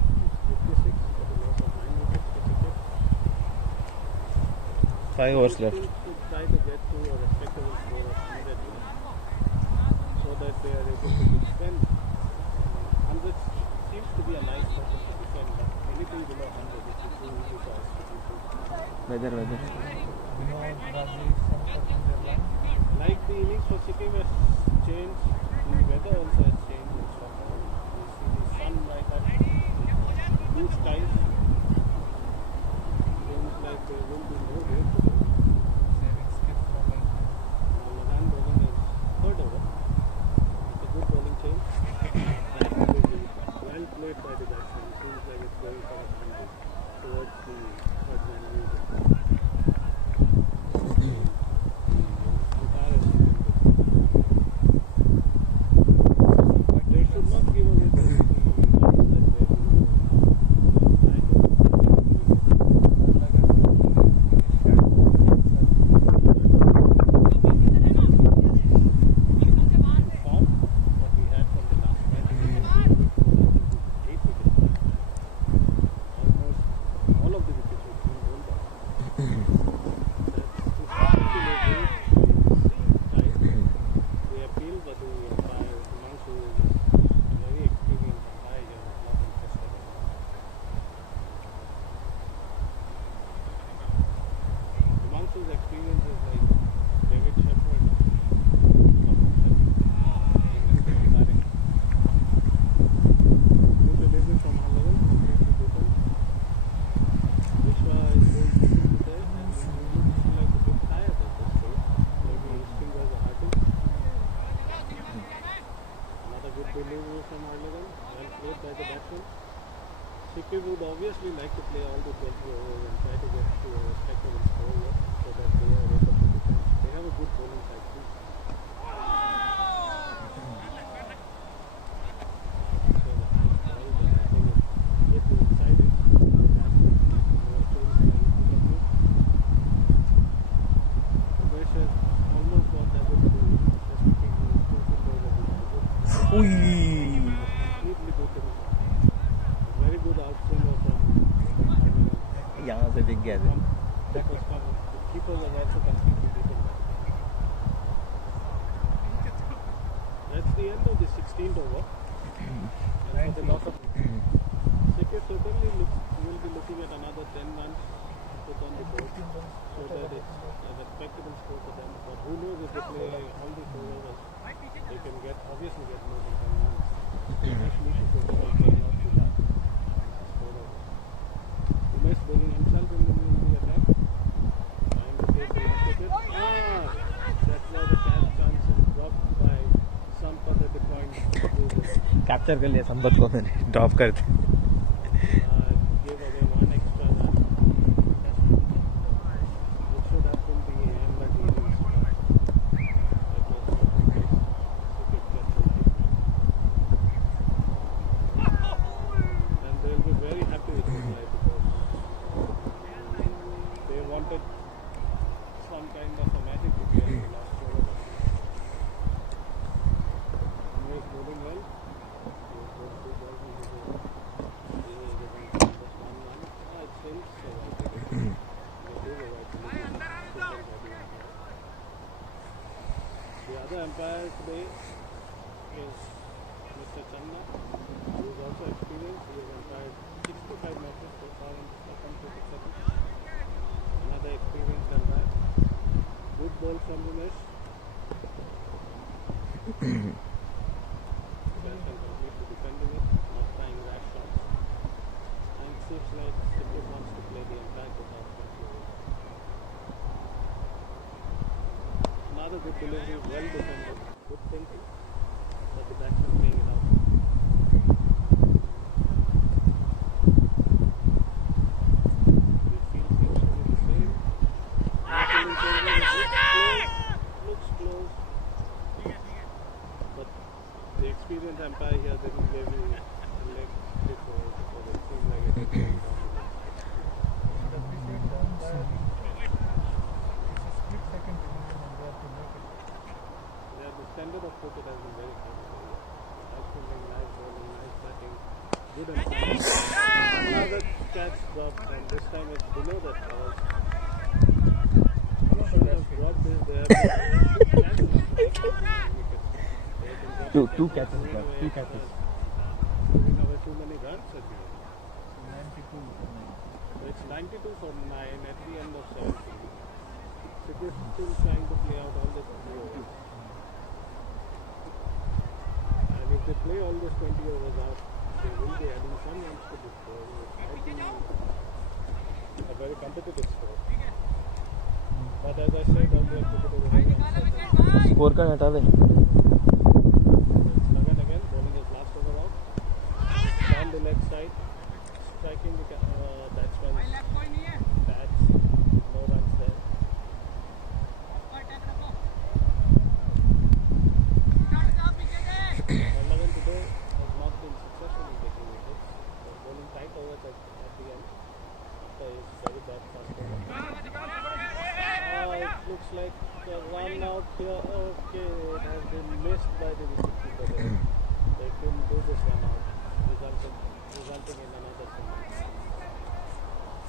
56 for the loss of 9 wickets to cricket. 5 hours left. To try to get to a respectable score of 100 so that they are able to defend. 100 seems to be a nice number to defend, but anything below 100 is too easy for us to defend. Weather. Vinod, Rajesh, some in their line. Like the innings for Sikkim has changed, the weather also has changed in Stockholm. You see the sun right up, blue skies. Seems like there will be no rain today. Saving skip from it. Lagan bowling is third over. It's a good bowling change. Well played by the batsman. Seems like it's going for a 100 towards the third man lead. They should not give away the runs that they do. Form what we had from the last match. 8 wickets. Almost all of the wickets were being rolled out. The appeal, but the umpire, Himanshu, is very experienced umpire, was not interested. Himanshu's experience is like David Shepherd. Good delivery from Halagan, completely different. Vishwa is going to there and he looks like a bit tired at this stage. Maybe his fingers are hurting. Another good delivery from Halagan, well played by the batsman. Sikkim would obviously like to play all the 20 overs and try to get to a respectable score here so that they are able to defend. They have a good bowling side too. Very good outswinger from यहाँ से दिख गया था. that was from the keeper was also completely beaten by. That's the end of the 16th over. And for the loss of Sikkim certainly will be looking at another 10 runs to put on the board so that it's a respectable score for them. But who knows, if they play all the 4 overs, they can obviously get more than 10 runs. Especially if they play not too bad. 4 overs. Umesh bowling himself in the attack, trying to take the wicket. That was a catch chance and dropped by Sampath at the point. Capture कर लिया संपत को मैंने drop कर दिया Gave away one extra run. It should have been the end but he didn't. That was not the case. Cricket gets a life. And they'll be very happy with this life because they wanted some kind of a magic to play in the last 4 overs. He was bowling well. He was good balls in the ball. The other umpire today is Mr. Channa, who is also experienced. He has umpired 65 matches so far in the second 57. Another experienced umpire. Good ball from Umesh. Batsman completely defending it, not trying rash shots. And seems like Simple wants to play the entire without control. Another good delivery, well defended, good thinking, but the batsman playing it out. The field seems to be the same. Looks close, but the experienced umpire here didn't give you a leg before because it seemed like it was going down the leg. The standard of cricket has been very high. Nice fielding, nice bowling, nice batting, good umpiring. Another catch dropped, and this time it's below that cover. They should have dropped this. They have two catches. Giving away too many runs at the end. 92. It's 92 for 9 at the end of 17. So they're still trying to play out all the 20 overs. And if they play all those 20 overs out, they will be adding some runs to the score. It might be a very competitive score. But as I said earlier, cricket is a very uncertain. Score का हटा दें It's Lagan again, bowling his last over out. Down the leg side, striking the batsman's bats. No runs there. Lagan today has not been successful in taking wickets. But bowling tight overs at the end after his very bad first over. It looks like a run out here. Okay, it has been missed by the wicketkeeper there. They couldn't do this run out, resulting in another single.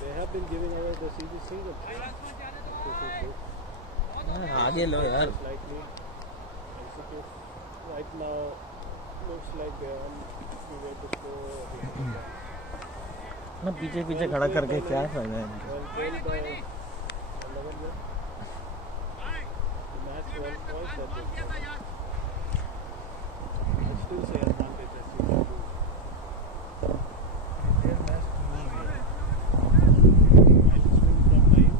They have been giving away the CG single. आगे लो यार Slightly execute. Right now, looks like they are on the way to score. ना पीछे खड़ा करके क्या फायदा है Well played by 11 there. The match was poised at this point. I still say advantage as you can do. Nice swing from Naeem.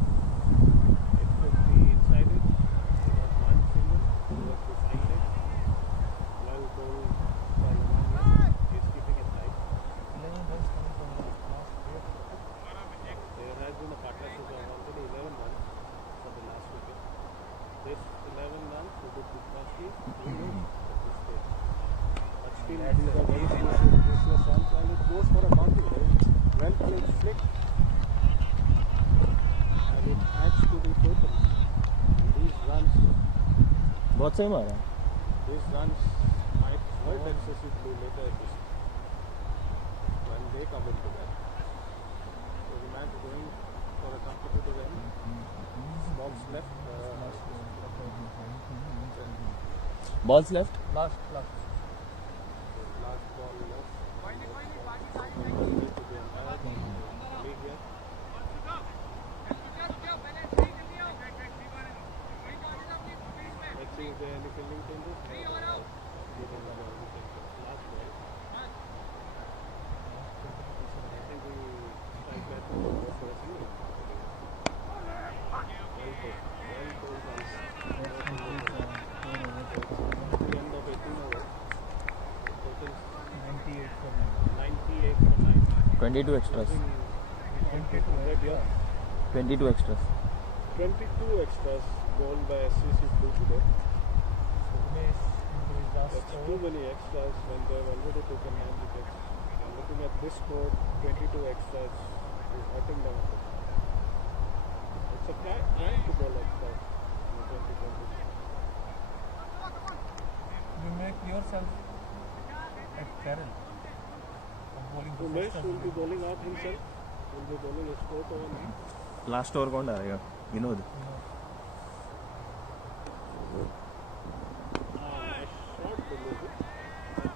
It could be inside it. He got one single towards the side leg. Well bowled by Lemania. He's keeping it tight. There has been a partnership of already 11 runs for the last wicket. This 11 runs would be costly at this stage. But still, these are very precious runs and it goes for a boundary. Well played flick. And it adds to the total. These runs, बहुत सही मारा these runs might hurt excessively later at this when they come into that. So the match going for a competitive end. Balls left. balls left Last ball left. To the umpire. Lead here. is there any fielding changes? Last ball. I think we strike back to go for a single. Well told. The end of 18 overs. Total 98 for 98 for 9. 22 extras. 22 extras. 22 extras bowled by SCC Blue today. That's too many extras when they've already taken 9 wickets. And looking at this score, 22 extras is hurting them. It's a crime to bowl extras in 2020. You make yourself at peril of bowling the Umesh first will be bowling out himself. Will be bowling his 4th over now. Last over कौन डालेगा? Vinod. Short delivery.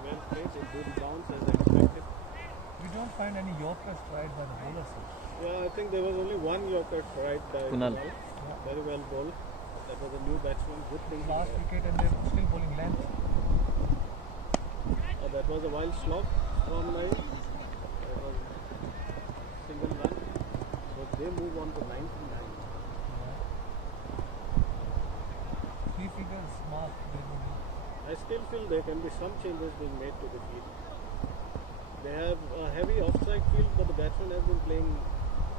Well played. It did bounce as expected. We don't find any Yorkers tried by the bowlers. Yeah, I think there was only one Yorker tried by Kunal. Very well bowled. That was a new batsman. Good thing. Last wicket and they're still bowling length. That was a wild slog from Naim. Single run. So they move on to 99. Three figures mark. I still feel there can be some changes being made to the field. They have a heavy offside field, but the batsman has been playing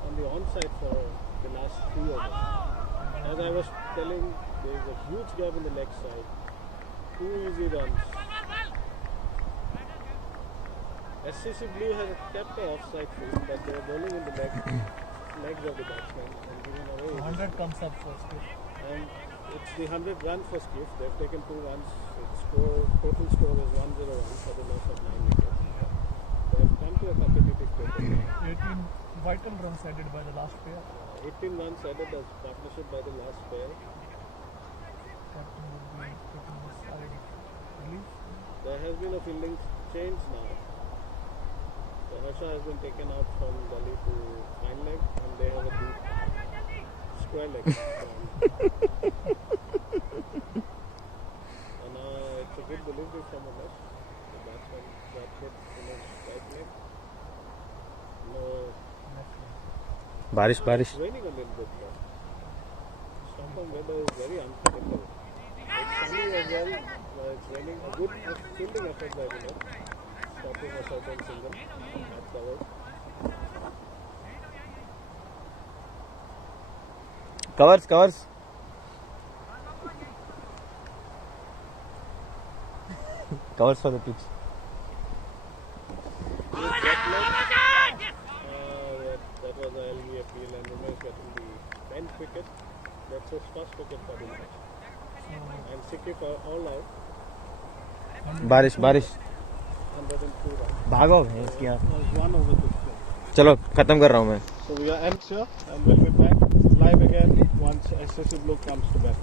on the onside for the last 3 overs. As I was telling, there is a huge gap in the leg side. 2 easy runs. SCC Blue has kept the offside field, but they are bowling in the legs of the batsman and giving away. 100 comes up first. And it's the 100 run for Skiff. They've taken 2 runs. Total score is 101 for the loss of 9 wickets. They have come to a competitive total. 18 vital runs added by the last pair. 18 runs added as partnership by the last pair. Captain would be taking this side relief. There has been a fielding change now. So Harsha has been taken out from gully to fine leg, and they have a deep square leg. And it's a good delivery from Umesh. The batsman got hit in his right leg. No. बारिश. It's raining a little bit here. Stockholm weather is very unpredictable. It's sunny as well, but it's raining. A good fielding effort by Vinod. Stopping a certain single. That's covered. Covers. Covers for the pitch. That was a LV appeal, and Umesh getting the 10th wicket. That's his first wicket for the match. And Sikif are all out. बारिश. 102 runs. भागो भैंस की यहाँ. One over the score. चलो खत्म कर रहा हूँ मैं. So we are ends here, and we'll be back live again once SCC Blue comes to bat.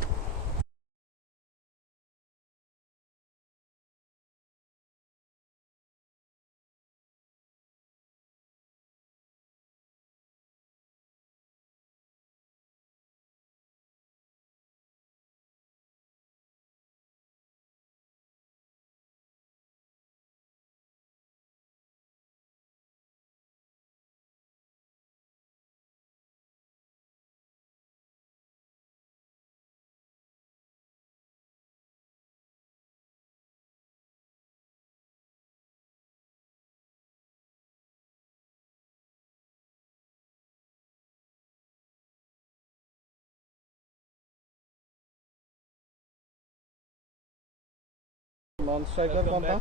Non-striker कौन था?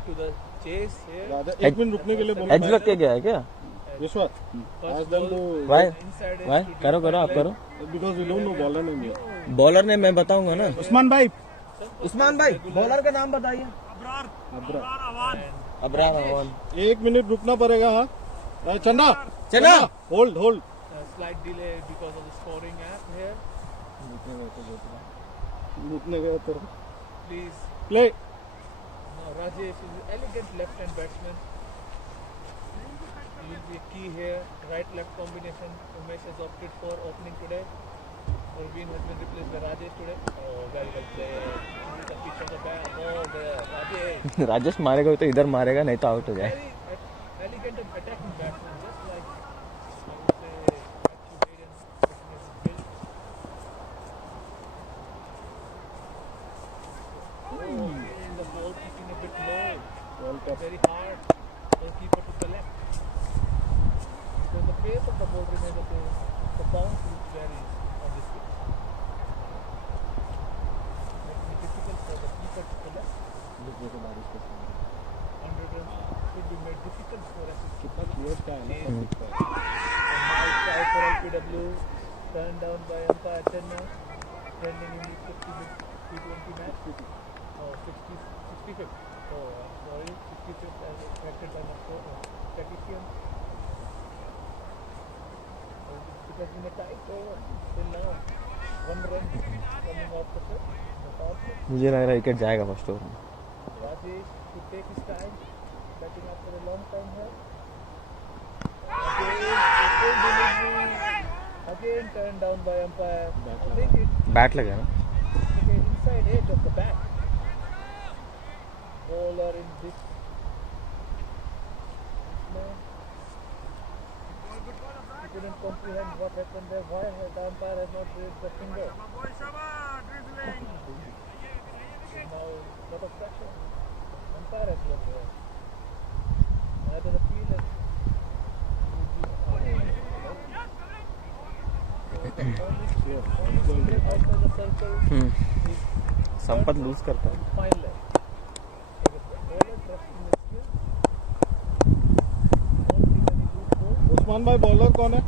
राजा 1 मिनट रुकने के लिए बोला. एज रख के गया है क्या? विश्वा, ask them to. भाई करो आप करो. Because we don't know bowler name here. Bowler ने मैं बताऊंगा ना. उस्मान भाई. बॉलर का नाम बताइए. अब्रार अवान. 1 मिनट रुकना पड़ेगा. हाँ चंदा. Hold. Slight delay because of the scoring app here. रुकने गए तो. Please. Play. Now Rajesh is an elegant left-hand batsman. He will be a key here. Right-left combination Umesh has opted for opening today. Irvin has been replaced by Rajesh today. Oh, very well played. The pitch on the ball there. Rajesh. Rajesh मारेगा तो इधर मारेगा नहीं तो out हो जाए. Very elegant and attacking batsman, just like I would say Matthew Hayden looking at his build. Oh, the ball kicking a bit low. Very hard. Goalkeeper to collect. Because the pace of the ball remains the same. The bounce looks very on this pitch. Making it difficult for the keeper to collect. 100 runs should be made difficult for SCC. कितना clear क्या है ना. A nice try for LPW. Turned down by umpire Chenna. Trending in the 50-T20 match. Oh, 65th. Oh, sorry, 65th as expected by my tactician. It has been a tight over till now. 1 run coming off the set. मुझे लग रहा है wicket जाएगा first over में. Rajesh should take his time, batting after a long time here. Again turned down by umpire. I think it bat लगा ना. okay, inside edge of the bat. Bowler in this. He couldn't comprehend what happened there. Why the umpire has not raised the finger? Now lot of pressure. Umpire has got there. Neither appeal and only outside the circle is संपत lose करता है. fine leg. If the bowler trusts in his skill, won't see many good balls. Usman भाई bowler कौन है?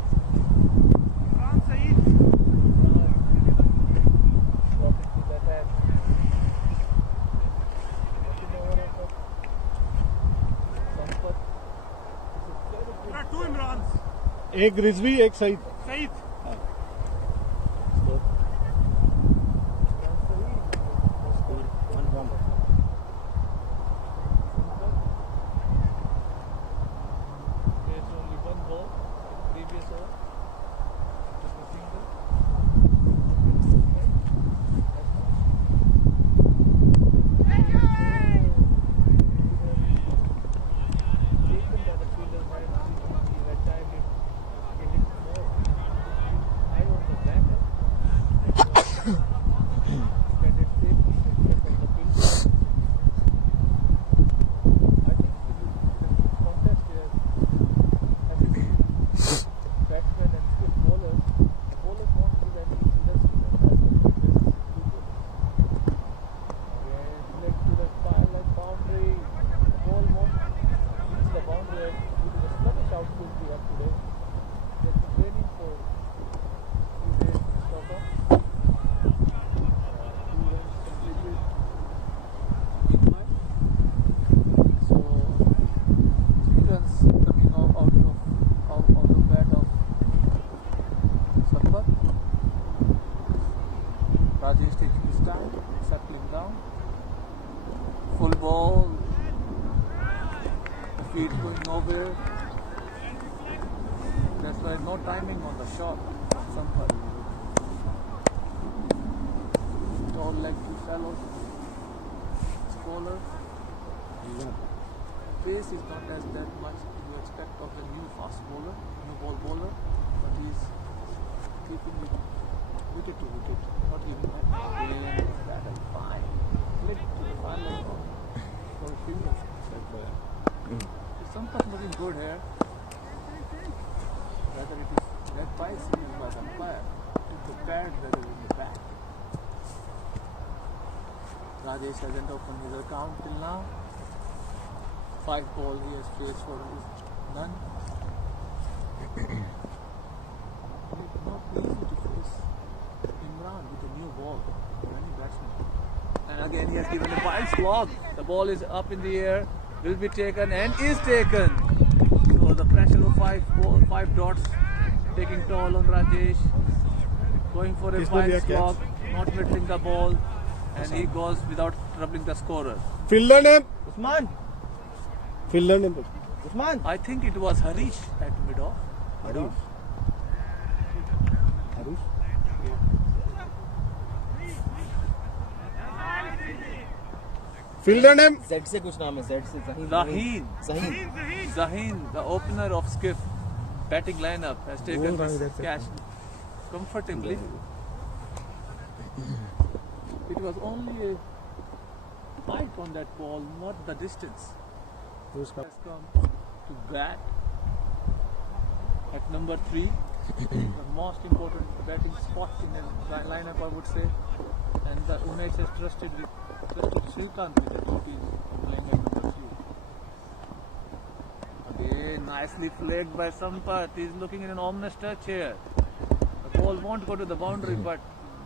एक रिजवी एक Saeed. There's only one ball previous over. Just a single. Taken by the fielder, he had timed it a little more. I on the batter. Get it safely and check on the fielder. I think the contest here has batsmen and skip bowlers. The bowlers won't give any easy rest to them. That's the point. This is two bowlers. Again, leg to the far-leg boundary. The ball won't reach the boundary due to the sluggish output we have today. They've been training for a few days in Stockholm. 2 runs completed. So 3 runs coming out of bat of Sampat. Rajesh taking his time, settling down. Full ball. The feet going nowhere. That's why no timing on the shot. Sampat. Tall leg too shallow. Bowler. Pace is not as that much you expect of the new fast bowler, new ball bowler, but he's keeping it wicket to wicket, not giving that a fine flick to the far leg for a fielder. Something looking good here. Whether it is led by signal by the umpire, to the pad rather than the back. Rajesh hasn't opened his account till now. 5 balls he has faced for none. It's not easy to face Imran with a new ball for any batsman. And again he has given a wild slog. The ball is up in the air, will be taken and is taken. So the pressure of 5 dots taking toll on Rajesh. Going for a wild slog, not middling the ball, and he goes without troubling the scorer. Fielder ने Usman. Fielder ने Usman. I think it was Harish at mid-off. Harish Fielder name? Z से कुछ नाम है, Z से Zaheen, the opener of Skiff, batting lineup, has taken this catch comfortably. It was only a height on that ball, not the distance. Who's Has come to bat at number 3, the most important batting spot in the lineup, I would say. And the Umesh has trusted Srikanth with that routine playing at number 3. Again, nicely flagged by Sampath. He's looking in an ominous touch here. The ball won't go to the boundary, but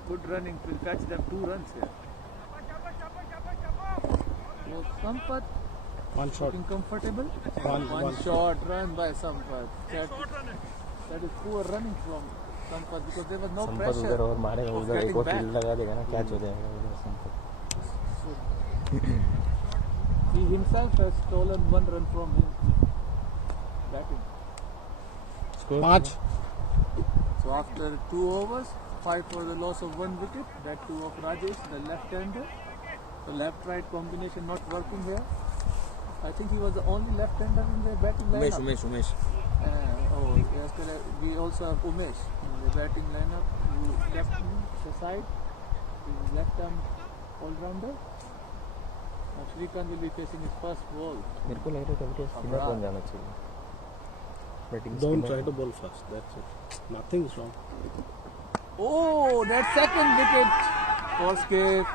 good running will fetch them 2 runs here. So Sampath One shot. looking comfortable. One Shot run by Sampath. That is poor running from Sampath because there was no Sampat pressure. उधर और मारेगा of उधर एक getting और back. Field लगा देगा ना, catch हो जाएगा उधर Sampat. He himself has stolen 1 run from him batting. Score 5. So after 2 overs, 5 for the loss of 1 wicket. That 2 of Rajesh, the left-hander. So left-right combination not working here. I think he was the only left-hander in the batting lineup. Umesh. Oh, yes, correct. We also have Umesh in the batting lineup. Who left the side. He's left-arm all-rounder. Now Srikanth will be facing his first ball. मेरे को लग रहा है कभी spinner बन जाना चाहिए. Batting Don't try to bowl fast. That's it. Nothing's wrong. Oh, that second wicket for Skiff.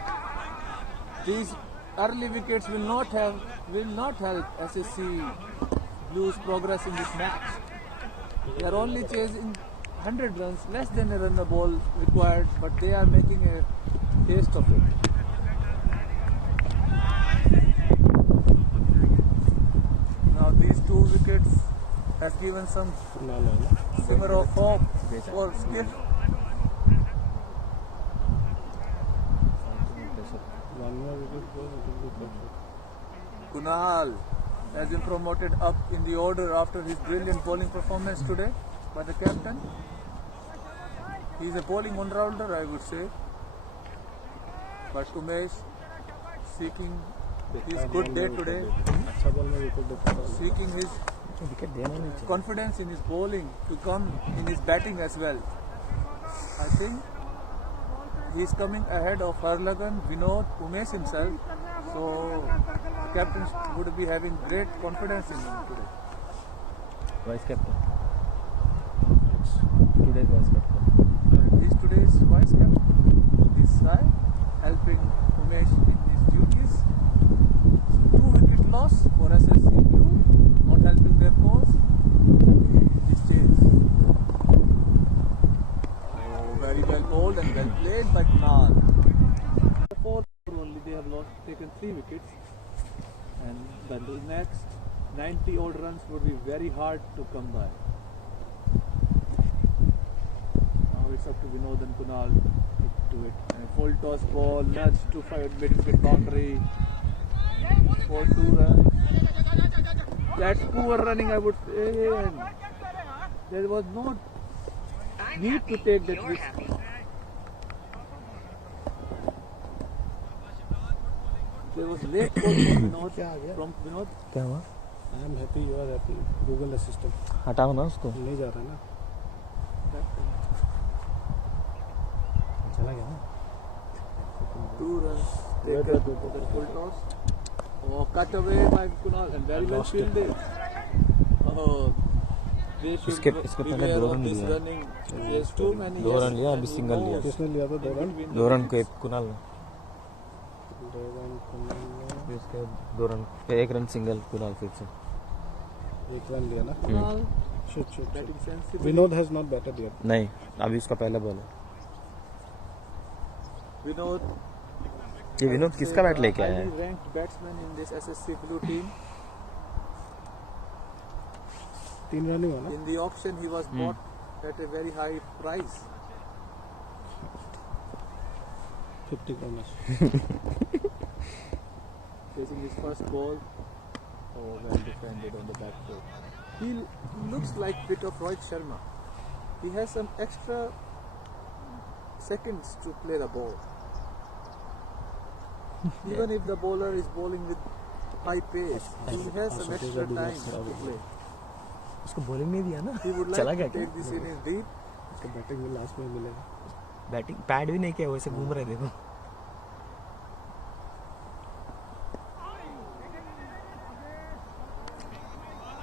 These early wickets will not help SSC Blues progress in this match. They are only chasing 100 runs, less than a run a ball required, but they are making a taste of it. Now these 2 wickets has given some No. simmer of hope for Skiff. One more wicket goes, it will be perfect. Kunal has been promoted up in the order after his brilliant bowling performance today by the captain. He is a bowling all-rounder, I would say. But Umesh seeking his good day today, अच्छा ball में wicket देता है. seeking his wicket देना नहीं चाहिए. confidence in his bowling to come in his batting as well. I think he is coming ahead of Harlagan, Vinod, Umesh himself. So the captain would be having great confidence in him today. Vice captain. Today's vice captain. And he's today's vice captain. This side helping Umesh in his duties. So 2 wicket loss for SSC Blue, not helping their cause. This chase. Oh, very well bowled and well played by Kunal. 4 only they have taken 3 wickets, and the next 90 odd runs would be very hard to come by. Now it's up to Vinod and Kunal to it. And a full toss ball, nudge to mid-wicket boundary for 2 runs. That's poor running, I would say, and there was no need to take that risk. There was late ball from Vinod. क्या हुआ? I am happy, you are happy. Google Assistant. हटाओ ना उसको. नहीं जा रहा ना. चला गया ना. 2 runs taken to the full toss. Oh, cut away by Kunal and very well fielded. Oh, they should इसके पहले beware 2 of रन this लिया. running. There's too many. 2 run लिया, अभी सिंगल लिया. किसने लिया था 2 रन? 2 रन को एक कुणाल ने. 2 रन कुणाल ने. फिर उसके 2 रन पे 1 रन सिंगल कुणाल फिर से. 1 रन लिया ना. Kunal Shoot. batting sensible. Vinod has not batted yet. नहीं, अभी उसका पहला बॉल है. Vinod. ये विनोद किसका बैट लेके आया है? Highly ranked batsman in this SSC Blue team. 3 run ही हुआ ना. In the auction, he was bought at a very high price. 50 corners. Facing his first ball. Oh, well defended on the back foot. He looks like a bit of Rohit Sharma. He has some extra seconds to play the ball. Even if the bowler is bowling with high pace, he has some extra time to play. उसको bowling नहीं दिया ना. He would चला like गया to take this innings deep. उसका batting भी last में मिलेगा. बैटिंग पैड भी नहीं किया, वैसे घूम रहे देखो.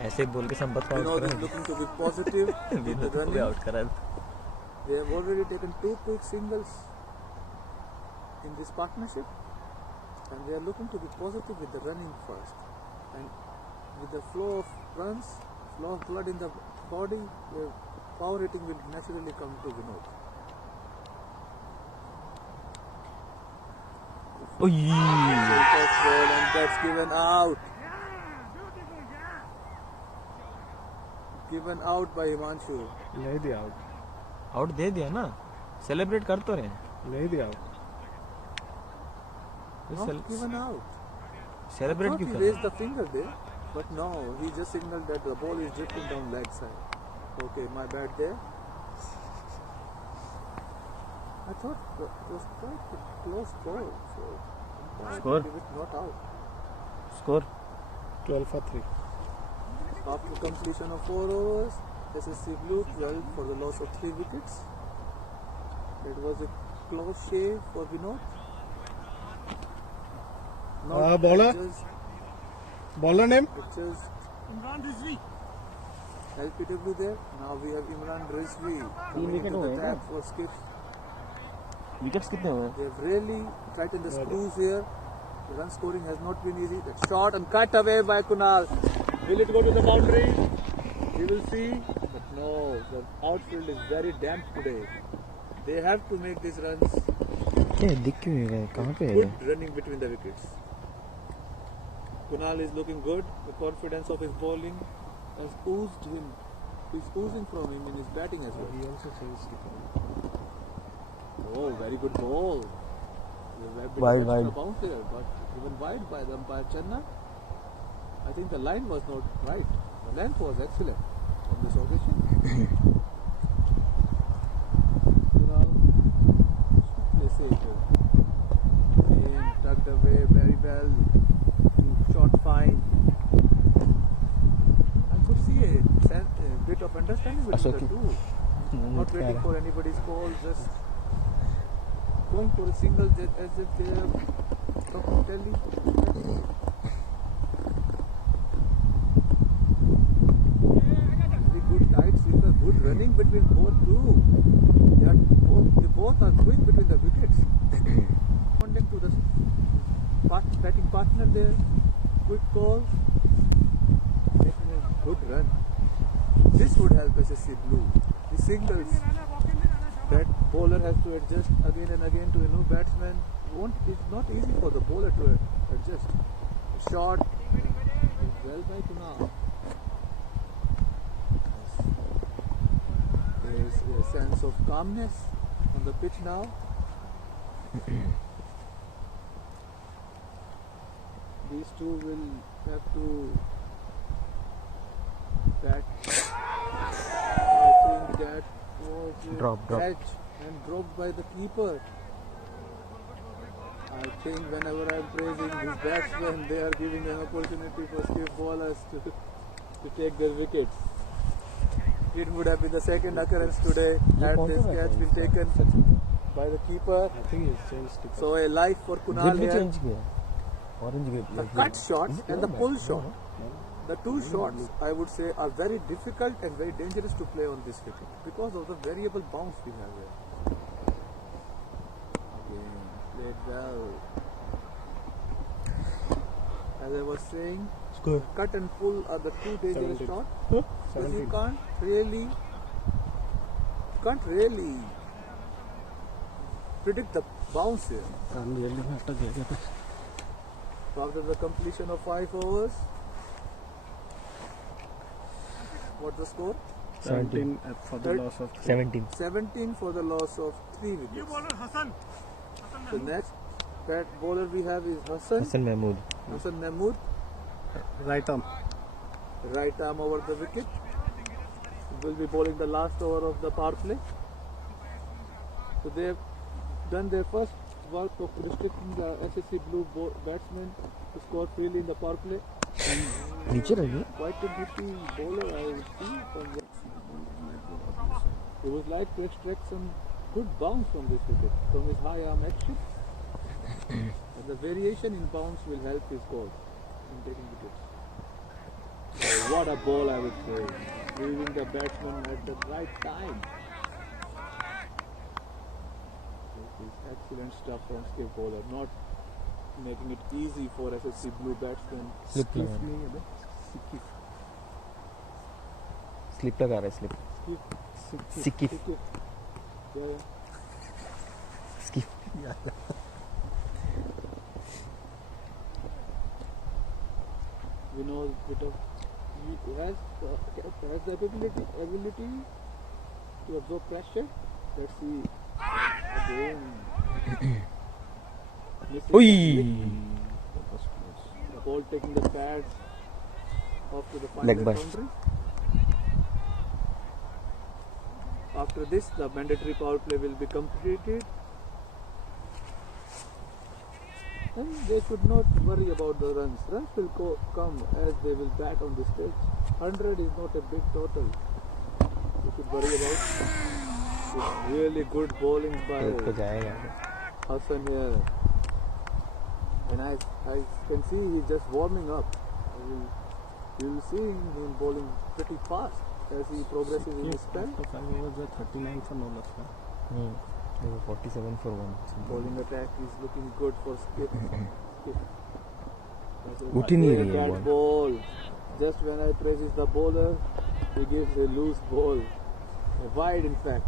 ऐसे बोल के संपत को आउट करा. Looking to be positive. भी आउट करा. They have already taken 2 quick singles in this partnership, and they are looking to be positive with the running first. And with the flow of runs, flow of blood in the body, the power rating will naturally come to Vinod. Oh, First ball, and that's given out. Given out by Himanshu. नहीं दिया out. Out दे दिया ना. Celebrate कर तो रहे. नहीं दिया out. Not given out. Celebrate I क्यों thought कर he raised the finger there, but no, he just signaled that the ball is drifting down leg side. Okay, my bad there. I thought it was quite a close ball, so I Score? give it not out. Score 12 for 3. After completion of 4 overs, SSC Blue 12 for the loss of 3 wickets. That was a close shave for Vinod. Bowler? Bowler name? It says Imran Rizvi. LPW there. Now we have Imran Rizvi coming wicket into the हुए हैं tap for skips. Wickets कितने हुए? They have really tightened the screws here. The run scoring has not been easy. That shot and cut away by Kunal. Will it go to the boundary? We will see. But no, the outfield is very damp today. They have to make these runs. क्या दिख क्यों नहीं रहा? कहाँ पे है? Good running between the wickets. Kunal is looking good. The confidence of his bowling has oozed him. Is oozing from him in his batting as well. He also changed it. Oh, very good ball. Wide. Bounce there, but even wide by the umpire Channa. I think the line was not right. The length was excellent on this occasion. Kunal, they say tucked away very well. Shot fine. I could see a bit of understanding between the two. Not waiting for anybody's call, just going for a single as if they are talking telly. Very good tight sweeper, good running between both two. They both are quick between the wickets. Responding to the batting partner there, quick call, making a good run. This would help SSC Blue. The singles that bowler has to adjust again and again to a new batsman. It's not easy for the bowler to adjust. Shot well by Kunal. There is a sense of calmness on the pitch now. These two will have to bat. I think that was a Drop. catch and dropped by the keeper. I think whenever I am praising these batsmen, they are giving an opportunity for skip bowlers to take their wickets. It would have been the second occurrence today had this catch been taken by the keeper. I think he's changed it. So a life for Kunal here. Change किया. Orange grip. The cut shot and the pull shot. The two shots, I would say, are very difficult and very dangerous to play on this wicket because of the variable bounce we have here. Again, played well. As I was saying, cut and pull are the two dangerous 17. shots. Because you can't really predict the bounce here. So after the completion of 5 overs, what's the score? 17 for the loss of 17. 17 for the loss of 3 wickets. The next bat bowler we have is Hassan Mahmood. Hassan Mahmood, right arm. right arm over the wicket. He will be bowling the last over of the power play. So they have done their first work of restricting the SSC blue batsmen to score freely in the power play. नीचे रहिए. Quite a bitty bowler, I would see. He would like to extract some good bounce from this wicket, from his high arm action. And the variation in bounce will help his coach in taking wickets. So what a ball, I would say. Leaving the batsman at the right time. This is excellent stuff from skip bowler, not making it easy for SSC blue batsmen. Slip लगा रहा है. Slip. Skip. Yeah. Skip. We know bit of he has the ability to absorb pressure. Let's see again. Oi! The ball taking the pads off to the final Leg by. boundary. After this, the mandatory power play will be completed. And they should not worry about the runs. Runs will come as they will bat on this stage. 100 is not a big total. You should worry about. It's really good bowling by Hassan here. And I can see he's just warming up. You will see him bowling pretty fast as he progresses in his spell. 39 for no loss. 47 for 1. Bowling attack is looking good for skip. उठ ही नहीं रही है That ball. Just when I praises the bowler, he gives a loose ball. A wide, in fact.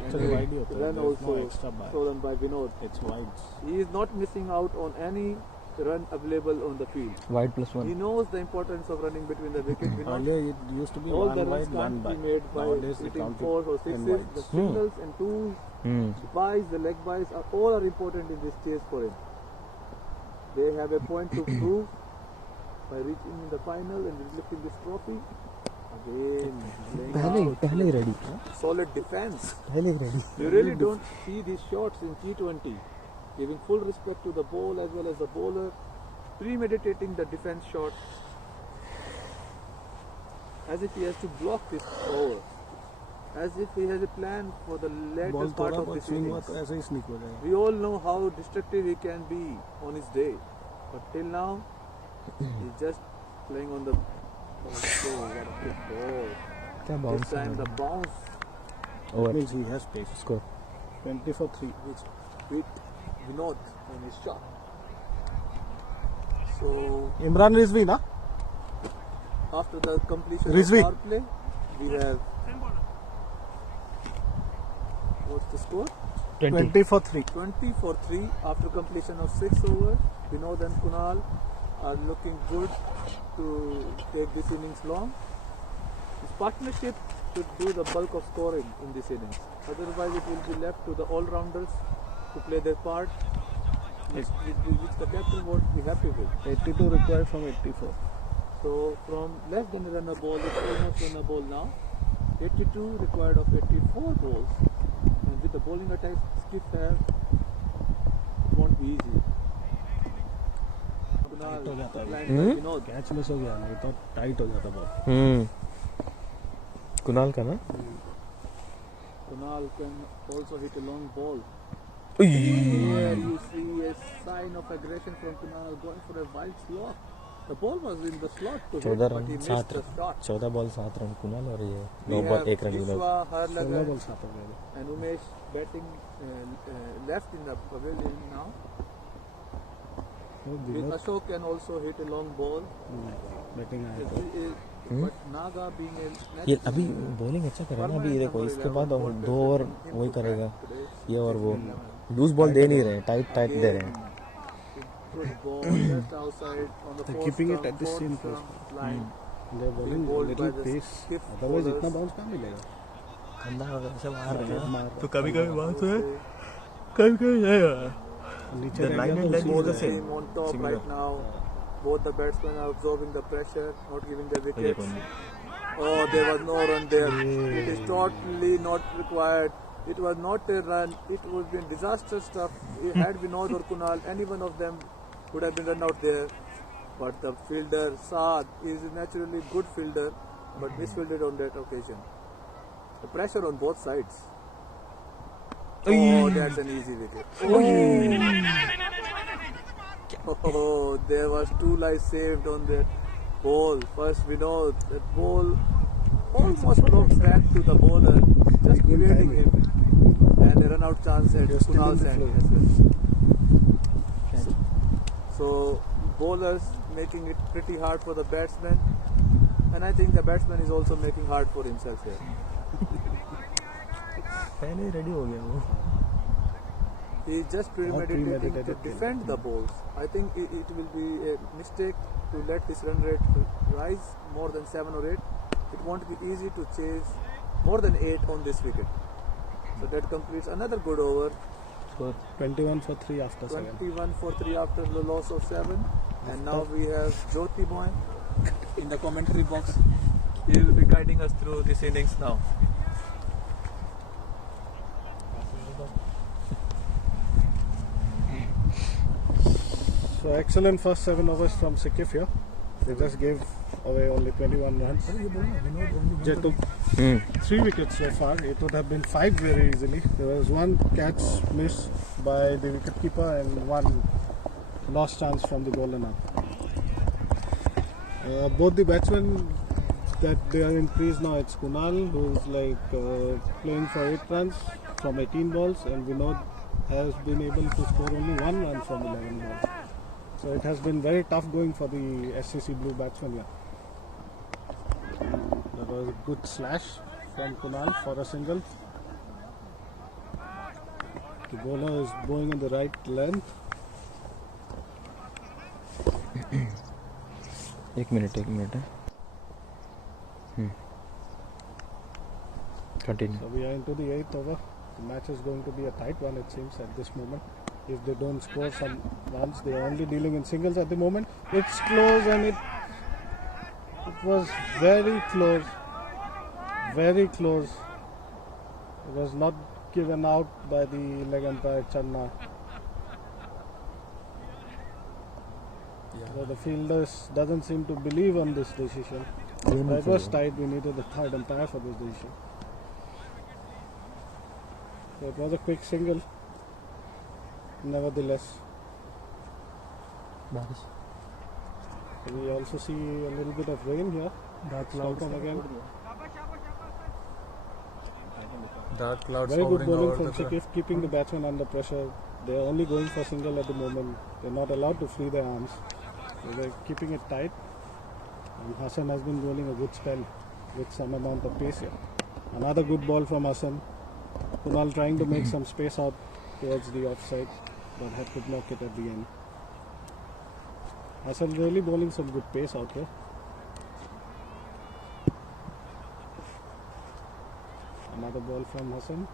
Actually, wide ही होता है. Run There's also no extra by. stolen by Vinod. It's wide. He is not missing out on any run available on the field. Wide plus He 1. knows the importance of running between the wicket. Earlier it used to be All one the runs wide, one can't be by. made by Nowadays they hitting count 4s or it 6s. in The wides. singles and twos, the buys, the leg buys all are important in this chase for him. They have a point to prove by reaching in the final and lifting this trophy. Again, पहले ही ready. solid defense. पहले ही ready. You really don't see these shots in T20. Giving full respect to the ball as well as the bowler, premeditating the defense shot as if he has to block this over, as if he has a plan for the later Ball part थोड़ा of बहुत this swing हुआ innings. तो ऐसे ही sneak हो जाएगा. We all know how destructive he can be on his day, but till now he's just playing on the. Oh, what a good ball! क्या This bounce time the bounce over. Means he has pace. Score. 20 for 3. which beat Vinod on his shot. So Imran Rizvi na? after the completion Rizvi. of power play, we have what's the score? 20 for 3. 20 for 3 after completion of 6 overs. Vinod and Kunal are looking good to take this innings long. This partnership should do the bulk of scoring in this innings. Otherwise, it will be left to the all-rounders to play their part, which the captain won't be happy with. 82 required from 84. So from less than a runner ball, it's almost runner ball now. 82 required of 84 balls. And with the bowling attack skip have, it won't be easy. Tight हो जाता है. Vinod. Catch miss हो गया नहीं तो tight हो जाता ball. Kunal का ना. Kunal can also hit a long ball. Oi. Here you see a sign of aggression from Kunal going for a wide slot. The ball was in the slot to hit, 14 but run he missed 7 the shot. 14 ball 7 run Kunal और ये We 9 ball have 1 run Vinod. Vishwa, 16 Harlagan ball 7 हो गया. and Umesh batting left in the pavilion now. With Ashok can also hit a long ball. Batting आया तो. But Naga being a ये अभी bowling अच्छा कर रहा है ना. अभी ये देखो इसके बाद और 2 ओवर वही करेगा ये और वो. लूज बॉल दे नहीं रहे. टाइट दे रहे हैं. good ball just outside on the They're keeping it at the same line. They're bowling bowled little by the pace. skip Otherwise bowlers. इतना bounce कहाँ मिलेगा? अंधा वगैरह सब मार रहे हैं मार तो कभी बात है कभी नहीं है. नीचे The रह line गया and तो leg उसी both the में same. Team on top Similar. right now. Both the batsmen are absorbing the pressure, not giving the ये wickets. देखो. Oh, there was no run there. It is totally not required. It was not a run. It would be disaster stuff. Had Vinod or Kunal, any one of them would have been run out there. But the fielder, Saad, is naturally a good fielder, but misfielded on that occasion. The pressure on both sides. Oh, that's an easy wicket. Oh, there was 2 lives saved on that ball. First, Vinod, that ball almost broke back to the bowler, just evading him, and a run-out chance at Kunal's end as well. So, bowlers making it pretty hard for the batsman, and I think the batsman is also making hard for himself here. पहले ready हो गया वो. He is just premeditating to defend the balls. I think it will be a mistake to let this run rate rise more than 7 or 8. It won't be easy to chase more than 8 on this wicket. So that completes another good over. Score 21 for 3 after 7. 21 for 3 after the loss of 7. And now we have Jyoti Boy in the commentary box. He will be guiding us through this innings now. So excellent first 7 overs from Sikif here. They just gave away only 21 runs. They took 3 wickets so far. It would have been 5 very easily. There was 1 catch miss by the wicketkeeper and 1 lost chance from the bowler now. Both the batsmen that they are in crease now, it's Kunal who's playing for 8 runs from 18 balls, and Vinod has been able to score only 1 run from 11 balls. So it has been very tough going for the SCC Blue batsmen here. That was a good slash from Kunal for a single. The bowler is going in the right length. एक minute Continue. So we are into the 8th over. The match is going to be a tight one, it seems, at this moment. If they don't score some runs, they are only dealing in singles at the moment. It's close, and it was very close. Very close. It was not given out by the leg umpire Channa. So the fielders doesn't seem to believe on this decision. It was tight. We needed the third umpire for this decision. So it was a quick single. Nevertheless, we also see a little bit of rain here. Dark clouds again. Dark clouds. Very good bowling from Sikif, keeping the batsmen under pressure. They are only going for single at the moment. They are not allowed to free their arms. They were keeping it tight. And Hassan has been bowling a good spell with some amount of pace here. Another good ball from Hassan. Kunal trying to make some space out towards the offside, but had to block it at the end. Hassan really bowling some good pace out here. Another ball from Hassan.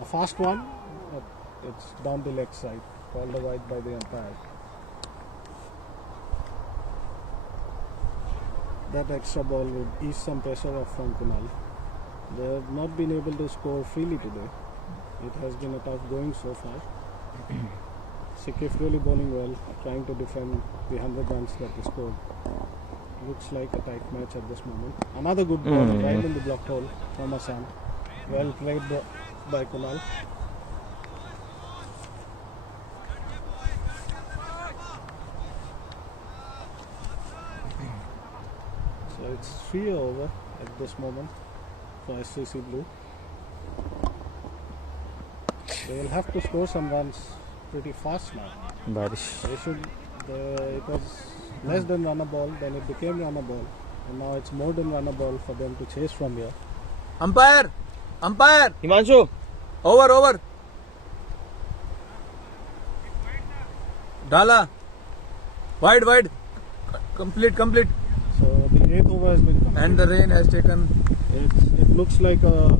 A fast one, but it's down the leg side, called a wide by the umpire. That extra ball would ease some pressure off from Kunal. They have not been able to score freely today. It has been a tough going so far. Sikif really bowling well, trying to defend the 100 runs that they scored. Looks like a tight match at this moment. Another good ball right in the block hole from Hassan. Well played by Kunal. So it's 3 over at this moment for SCC Blue. They will have to score some runs pretty fast now. They should. It was less than run a ball, then it became run a ball, and now it's more than run a ball for them to chase from here. Umpire! Himanshu! Over! Dala! Wide! Complete. So the 8th over has been completed. And the rain has taken It looks like a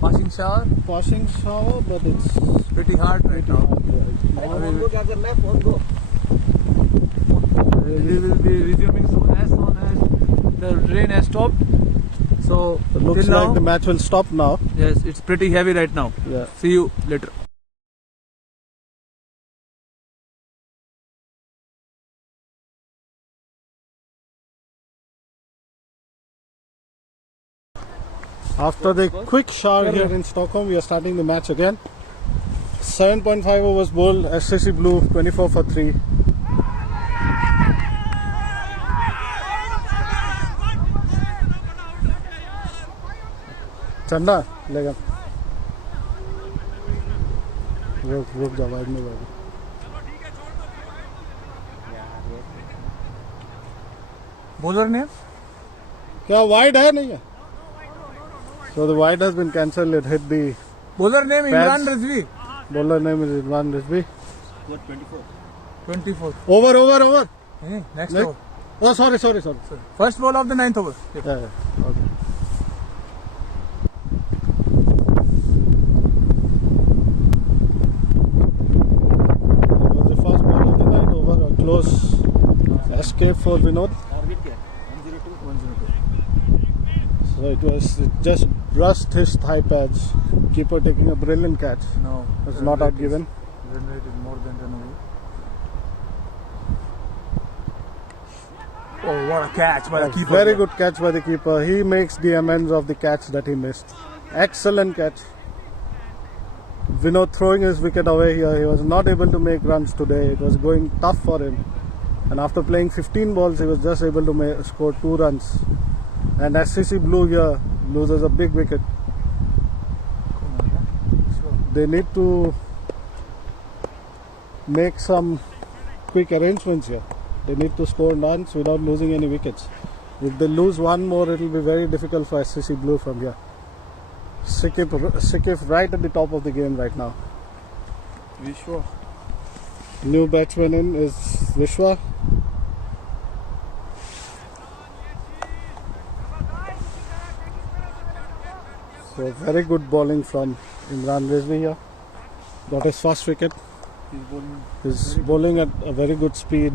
passing shower. but it's Pretty hard right now. We will be resuming soon as the rain has stopped. So It looks till like now, the match will stop now. yes, it's pretty heavy right now. Yeah. See you later. After the quick shower here in Stockholm, we are starting the match again. 7.5 overs bowled, SCC Blue 24 for 3. चंदा लेगा रुक जा wide में बाबू Bowler name? क्या wide है नहीं है So the wide has been cancelled. It hit the Bowler name pads. Imran Rizvi. Bowler name is Imran Rizvi. 24. Over. Hey, next Next. over. Oh, sorry. First ball of the 9th over. Yep. Yeah. Okay. That was the first ball of the night over. A close escape for Vinod. So it just brushed his thigh pads. Keeper taking a brilliant catch. No. It's not out given. Run rate is more than 10 away. Oh, what a catch by the keeper. Very good catch by the keeper. He makes the amends of the catch that he missed. Excellent catch. Vinod throwing his wicket away here. He was not able to make runs today. It was going tough for him. And after playing 15 balls, he was just able to score 2 runs. And SCC Blue here loses a big wicket. They need to make some quick arrangements here. They need to score runs without losing any wickets. If they lose one more, it will be very difficult for SCC Blue from here. Sikif right at the top of the game right now. Vishwa. New batsman in is Vishwa. So very good bowling from Imran Rizvi here. Got his first wicket. He's bowling at a very good speed.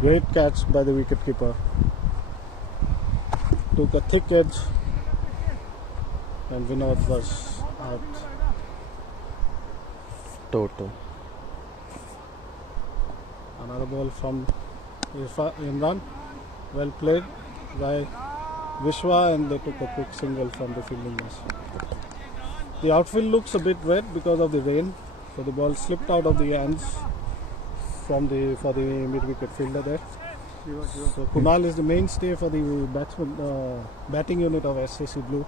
Great catch by the wicketkeeper. Took a thick edge and Vinod was out. Toto. Another ball from Imran. Well played by Vishwa, and they took a quick single from the fielding miss. The outfield looks a bit wet because of the rain, so the ball slipped out of the hands for the mid-wicket fielder there. So Kunal is the mainstay for the batting unit of SCC Blue.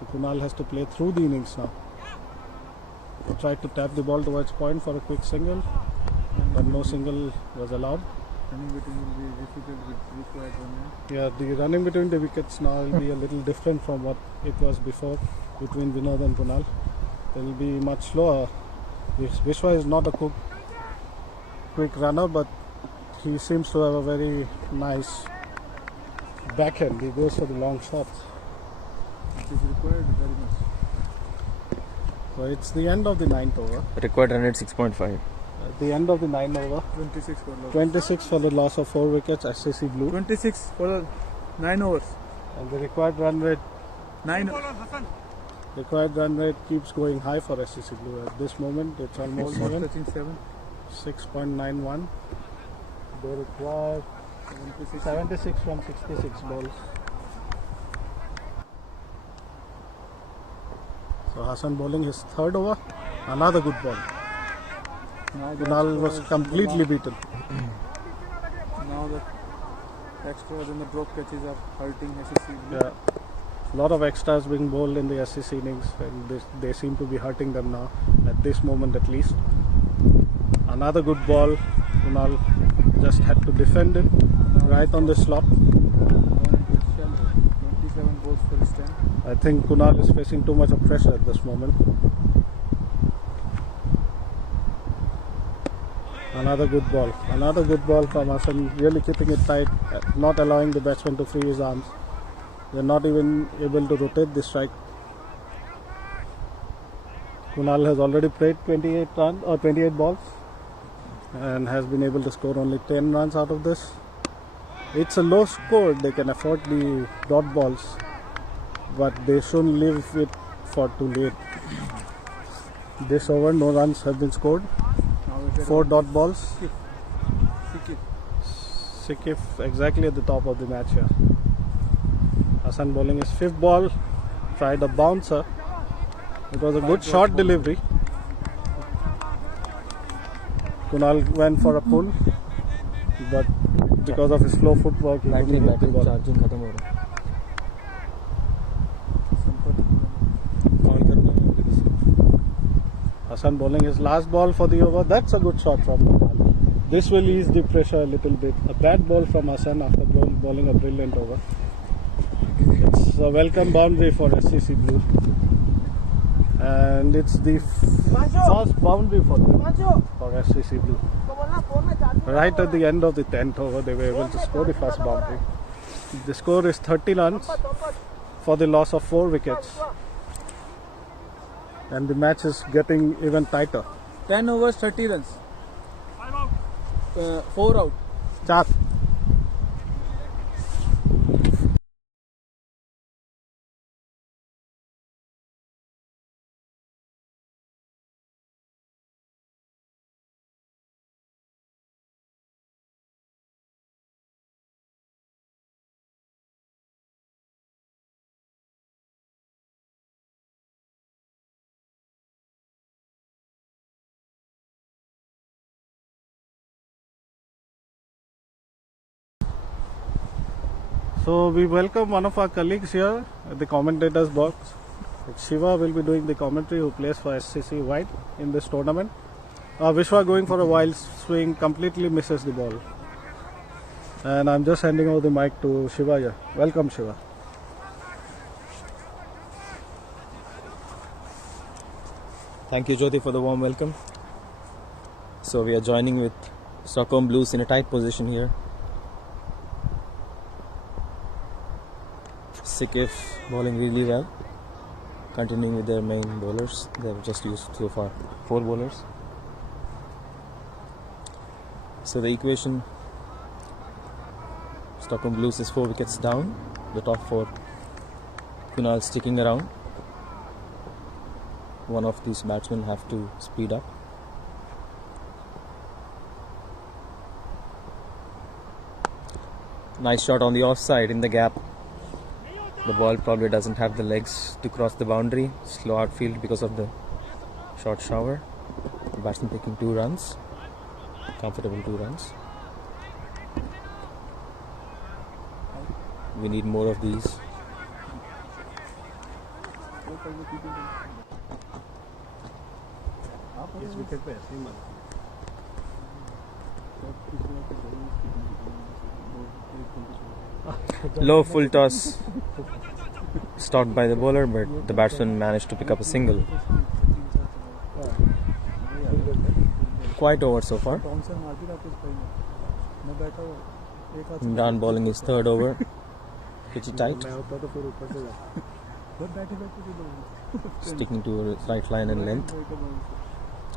So Kunal has to play through the innings now. He tried to tap the ball towards point for a quick single, but no single was allowed. Running between will be difficult with required running. Yeah, the running between the wickets now will be a little different from what it was before between Vinod and Kunal. They will be much slower. Vishwa is not a quick runner, but he seems to have a very nice backhand. He goes for the long shots. It is required very much. So it's the end of the 9th over. Required run rate 6.5. At the end of the 9th over. 26 for loss. 26 for the loss of 4 wickets, SCC Blue. 26 for the 9 overs. And the required run rate 9. Required run rate keeps going high for SCC Blue. At this moment, it's almost Touching 7. 6.91. They require 76 from 66 balls. So Hassan bowling his 3rd over. Another good ball. Now Kunal was completely beaten. Now the extras and the drop catches are hurting SSC. Yeah. A lot of extras being bowled in the SCC innings, and they seem to be hurting them now, at this moment at least. Another good ball. Kunal just had to defend it right on the slot. 27 balls for his 10. I think Kunal is facing too much of pressure at this moment. Another good ball. Another good ball from Hassan, really keeping it tight, not allowing the batsman to free his arms. They're not even able to rotate the strike. Kunal has already played 28 balls and has been able to score only 10 runs out of this. It's a low score. They can afford the dot balls. but they shouldn't leave it for too late. This over, no runs have been scored. 4 dot balls. Sikif exactly at the top of the match here. Hassan bowling his 5th ball. Tried a bouncer. It was a good short delivery. Kunal went for a pull, but because of his slow footwork, he battery couldn't hit the battery ball. Charging खत्म हो रहा है call करना है अभी किसी को। Hassan bowling his last ball for the over. That's a good shot from Kunal. This will ease the pressure a little bit. A bad ball from Hassan after bowling a brilliant over. It's a welcome boundary for SCC Blue. And it's the first boundary for SCC Blue. Right at the end of the 10th over, they were able to score the first boundary. The score is 30 runs for the loss of 4 wickets. And the match is getting even tighter. 10 overs, 30 runs. 4 out. 4. So we welcome one of our colleagues here at the commentators box. Shiva will be doing the commentary, who plays for SCC White in this tournament. Vishwa going for a wild swing, completely misses the ball. And I'm just handing over the mic to Shiva here. Welcome, Shiva. Thank you, Jyoti, for the warm welcome. So we are joining with Stockholm Blues in a tight position here. Sikif bowling really well, continuing with their main bowlers. They have just used so far 4 bowlers. So the equation: Stockholm Blues is 4 wickets down. The top 4, Kunal sticking around. One of these batsmen have to speed up. Nice shot on the offside in the gap. The ball probably doesn't have the legs to cross the boundary. Slow outfield because of the short shower. The batsman taking 2 runs. Comfortable 2 runs. We need more of these. इस wicket पे ऐसे ही मारते हैं। Low full toss stopped by the bowler, but the batsman managed to pick up a single. Quite over so far. Imran bowling his 3rd over. Pretty tight. Sticking to right line and length.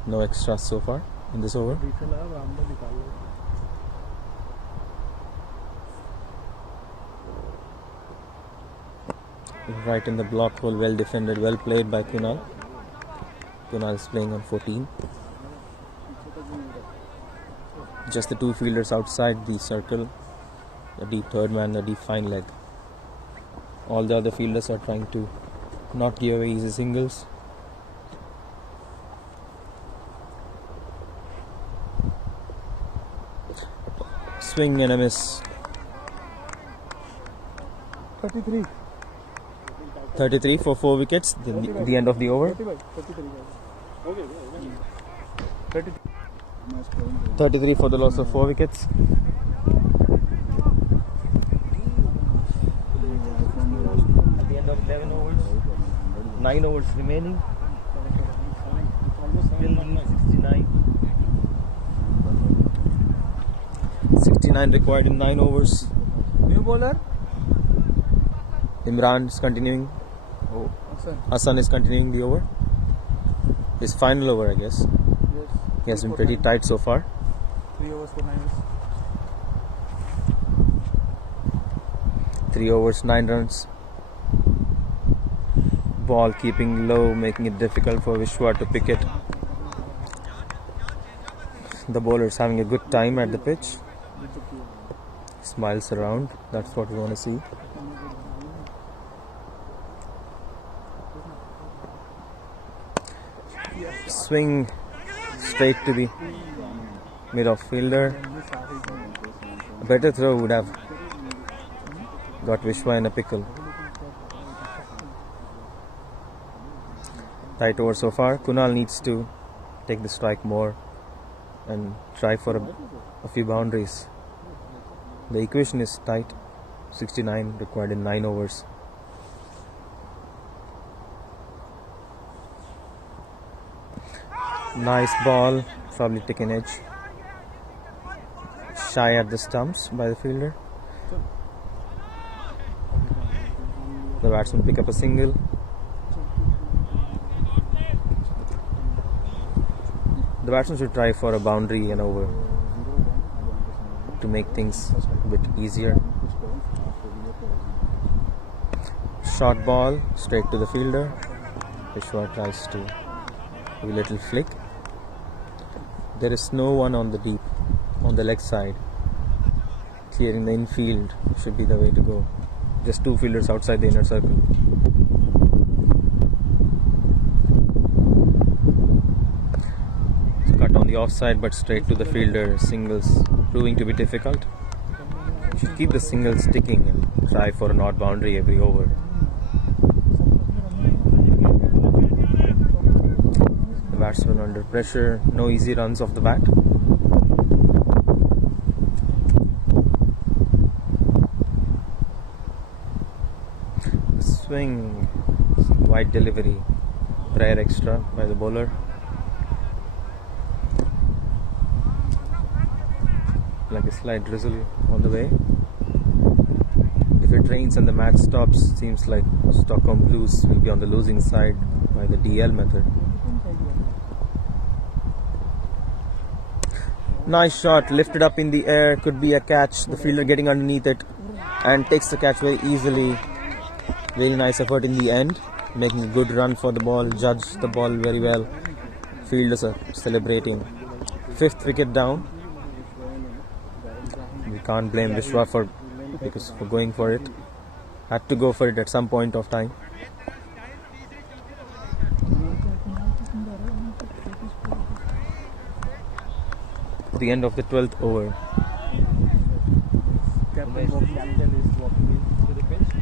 No extras so far in this over. Right in the block hole, well defended, well played by Kunal. Kunal is playing on 14. Just the 2 fielders outside the circle. A deep third man, a deep fine leg. All the other fielders are trying to not give away easy singles. Swing and a miss. 33 for 4 wickets. The end of the over. 33 for the loss of 4 wickets. At the end of 11 overs, 9 overs remaining. Still 69. 69 required in 9 overs. New bowler? Imran is continuing. Oh, Hassan is continuing the over. His final over, I guess. Yes. He has been pretty tight so far. 3 overs for 9 runs. 3 overs, 9 runs. Ball keeping low, making it difficult for Vishwa to pick it. The bowler is having a good time at the pitch. Smiles around. That's what we want to see. Swing straight to the mid-off fielder. A better throw would have got Vishwa in a pickle. Tight over so far. Kunal needs to take the strike more and try for a few boundaries. The equation is tight. 69 required in 9 overs. Nice ball, probably taken edge. Shy at the stumps by the fielder. The batsman pick up a single. The batsman should try for a boundary and over to make things a bit easier. Short ball straight to the fielder. Vishwa tries to do a little flick. There is no one on the deep, on the leg side. Clearing the infield should be the way to go. Just 2 fielders outside the inner circle. Cut on the offside but straight to the fielder. Singles proving to be difficult. Should keep the singles ticking and try for an odd boundary every over. The batsman under pressure. No easy runs off the bat. Swing. Wide delivery. Rare extra by the bowler. Like a slight drizzle on the way. If it rains and the match stops, seems like Stockholm Blues will be on the losing side by the DL method. Nice shot, lifted up in the air, could be a catch. The fielder getting underneath it and takes the catch very easily. Very nice effort in the end, making a good run for the ball. Judged the ball very well. Fielders are celebrating. 5th wicket down. We can't blame Vishwa for going for it. Had to go for it at some point of time. The end of the 12th over. Captain is walking into the pitch.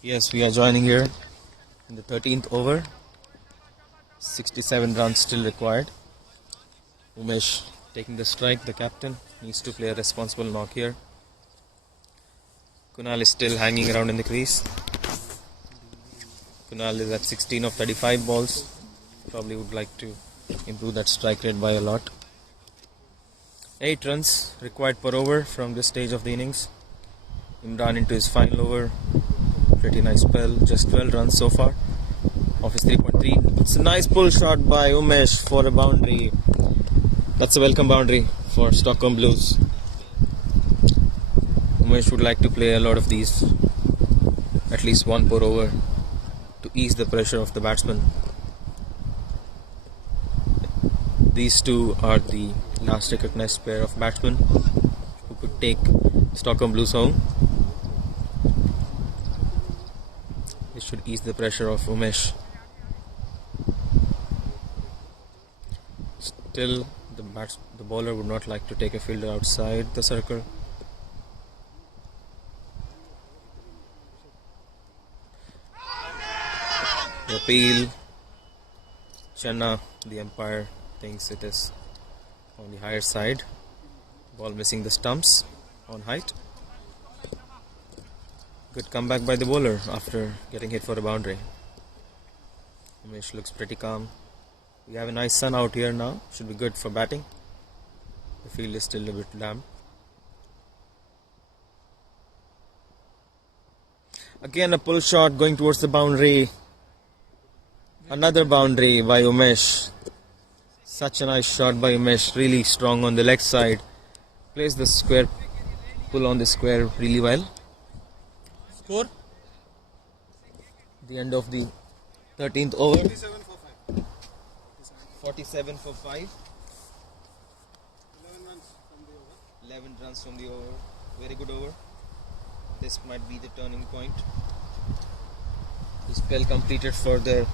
Yes, we are joining here in the 13th over. 67 runs still required. Umesh taking the strike. The captain needs to play a responsible knock here. Kunal is still hanging around in the crease. Kunal is at 16 of 35 balls. Probably would like to improve that strike rate by a lot. 8 runs required per over from this stage of the innings. Imran into his final over. Pretty nice spell. Just 12 runs so far of his 3.3. It's a nice pull shot by Umesh for a boundary. That's a welcome boundary for Stockholm Blues. Umesh would like to play a lot of these, at least one pour over, to ease the pressure of the batsman. These two are the last recognized pair of batsmen who could take Stockholm Blues home. This should ease the pressure of Umesh. Still, the bowler would not like to take a fielder outside the circle. The appeal. Channa, the umpire, thinks it is on the higher side. Ball missing the stumps on height. Good comeback by the bowler after getting hit for a boundary. Umesh looks pretty calm. We have a nice sun out here now. Should be good for batting. The field is still a bit damp. Again a pull shot going towards the boundary. Another boundary by Umesh. Such a nice shot by Umesh. Really strong on the leg side. Plays the square, pull on the square really well. Score? The end of the 13th over. 47 for 5. 11 runs from the over. Very good over. This might be the turning point. The spell completed for the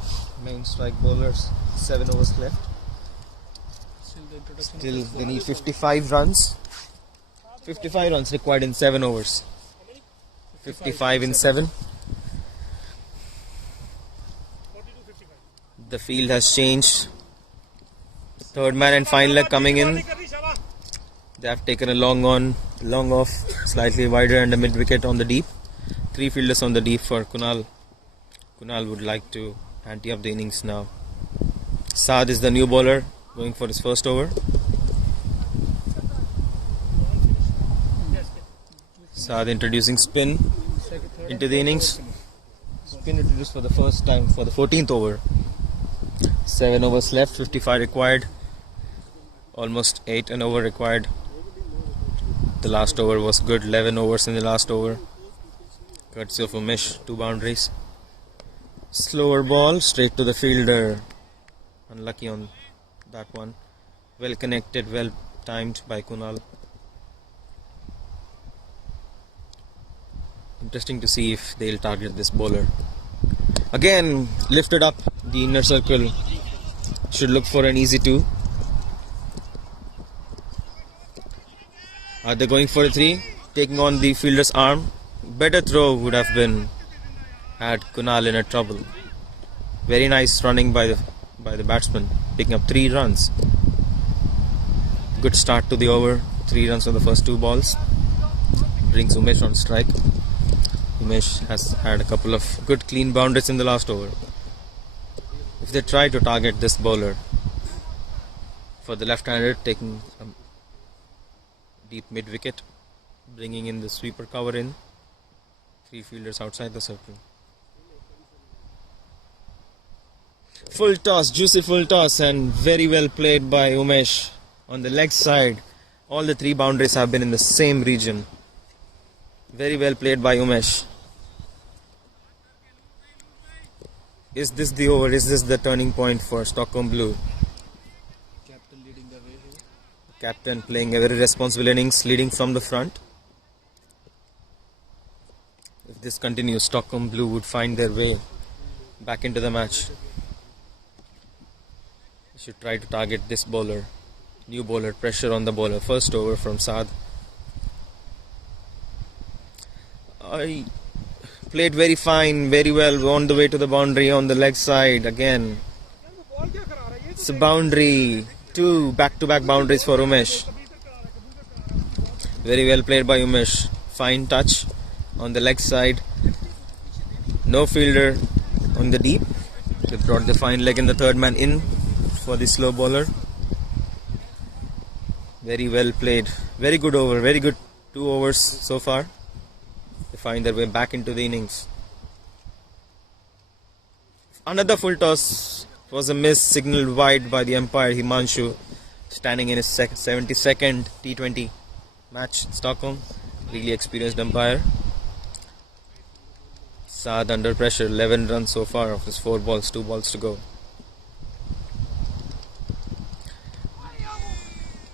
main strike bowlers. 7 overs left. Still they need 55 runs. 55 runs required in 7 overs. 55 in 7. The field has changed. Third man and final leg coming in. They have taken a long off, slightly wider and a mid wicket on the deep. 3 fielders on the deep for Kunal. Kunal would like to ante up the innings now. Saad is the new bowler, going for his first over. Saad introducing spin into the innings. Spin introduced for the first time for the 14th over. 7 overs left, 55 required. Almost 8 an over required. The last over was good, 11 overs in the last over. Courtesy of Umesh, 2 boundaries. Slower ball, straight to the fielder. Unlucky on that one. Well connected, well timed by Kunal. Interesting to see if they'll target this bowler. Again, lifted up the inner circle. Should look for an easy 2. Are they going for a 3? Taking on the fielder's arm. Better throw would have been had Kunal in a trouble. Very nice running by the batsman, picking up 3 runs. Good start to the over. 3 runs on the first 2 balls. Brings Umesh on strike. Umesh has had a couple of good clean boundaries in the last over. If they try to target this bowler, for the left-hander taking a deep mid-wicket, bringing in the sweeper cover in, 3 fielders outside the circle. Full toss, juicy full toss, and very well played by Umesh on the leg side. All the 3 boundaries have been in the same region. Very well played by Umesh. Is this the over? Is this the turning point for Stockholm Blue? Captain leading the way here. Captain playing a very responsible innings, leading from the front. If this continues, Stockholm Blue would find their way back into the match. They should try to target this bowler. New bowler, pressure on the bowler. First over from Saad. I played very fine, very well, on the way to the boundary on the leg side again. It's a boundary. 2 back-to-back boundaries for Umesh. Very well played by Umesh. Fine touch on the leg side. No fielder on the deep. They brought the fine leg and the third man in for the slow bowler. Very well played. Very good over. Very good 2 overs so far. They find their way back into the innings. Another full toss was a miss, signaled wide by the umpire Himanshu, standing in his 72nd T20 match in Stockholm. Really experienced umpire. Saad under pressure, 11 runs so far of his 4 balls, 2 balls to go.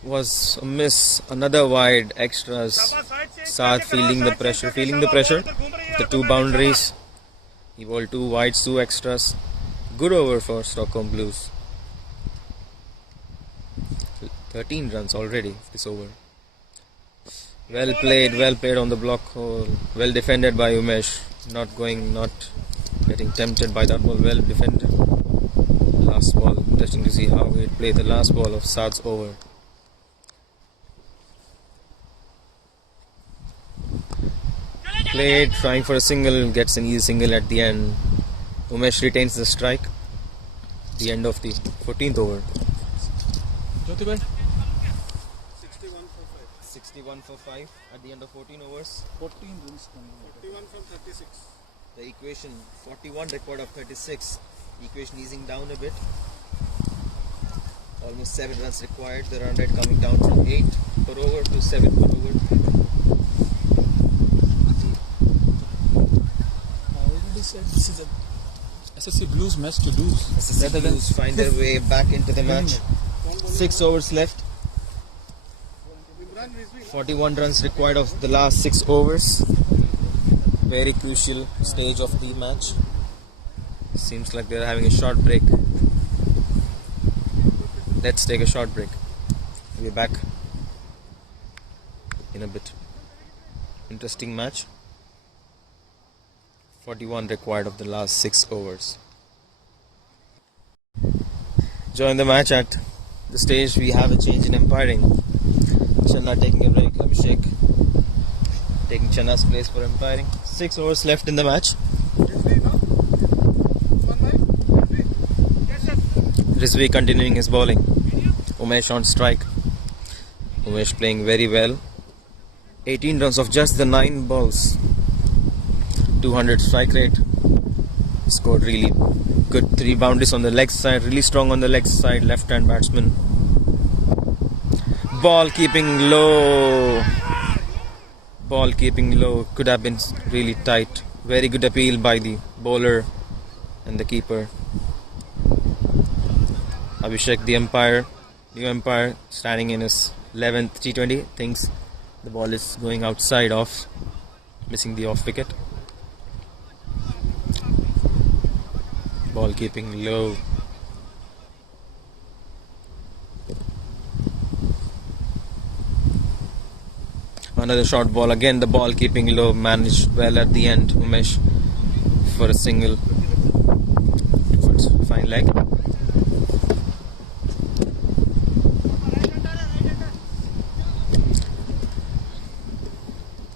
Was a miss, another wide, extras. Saad feeling the pressure. The 2 boundaries. He bowled 2 wides, 2 extras. Good over for Stockholm Blues. 13 runs already this over. Well played on the block hole. Well defended by Umesh. Not getting tempted by that ball. Well defended. Last ball. Interesting to see how he'd play the last ball of Saad's over. Played, trying for a single, gets an easy single at the end. Umesh retains the strike. The end of the 14th over. 61 for 5 at the end of 14 overs. 14 runs. 41 from 36. The equation 41 record of 36. Equation easing down a bit. Almost 7 runs required. The run rate coming down from 8 per over to 7 per over. I already said this is a SSC Blues match to lose. SSC Blues find their way back into the match. 6 overs left. 41 runs required of the last 6 overs. Very crucial stage of the match. Seems like they're having a short break. Let's take a short break. We'll be back in a bit. Interesting match. 41 required of the last 6 overs. Join the match at the stage. We have a change in umpiring. Channa taking a break. Abhishek taking Channa's place for umpiring. 6 overs left in the match. Rizvi continuing his bowling. Umesh on strike. Umesh playing very well. 18 runs of just the 9 balls. 200 strike rate. Scored really good. 3 boundaries on the leg side. Really strong on the leg side. Left hand batsman. Ball keeping low. Could have been really tight. Very good appeal by the bowler and the keeper. Abhishek, the umpire, new umpire, standing in his 11th T20, thinks the ball is going outside off, missing the off wicket. Ball keeping low. Another short ball, again the ball keeping low, managed well at the end. Umesh for a single towards fine leg.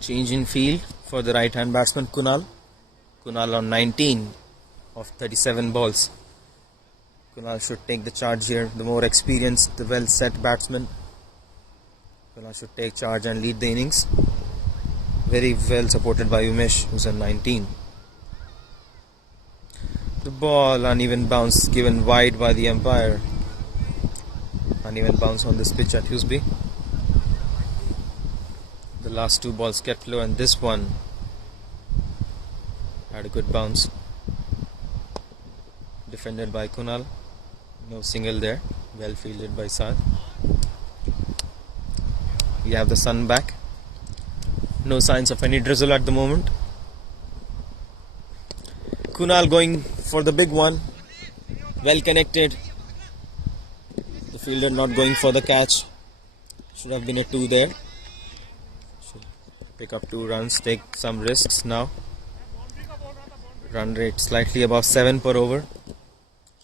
Change in field for the right hand batsman Kunal. Kunal on 19 of 37 balls. Kunal should take the charge here. The more experienced, the well set batsman. Kunal should take charge and lead the innings. Very well supported by Umesh, who's on 19. The ball, uneven bounce given wide by the umpire. Uneven bounce on this pitch at Huseby. The last 2 balls kept low, and this one had a good bounce. Defended by Kunal. No single there. Well fielded by Saad. We have the sun back. No signs of any drizzle at the moment. Kunal going for the big one. Well connected. The fielder not going for the catch. Should have been a 2 there. Should pick up 2 runs, take some risks now. Run rate slightly above 7 per over.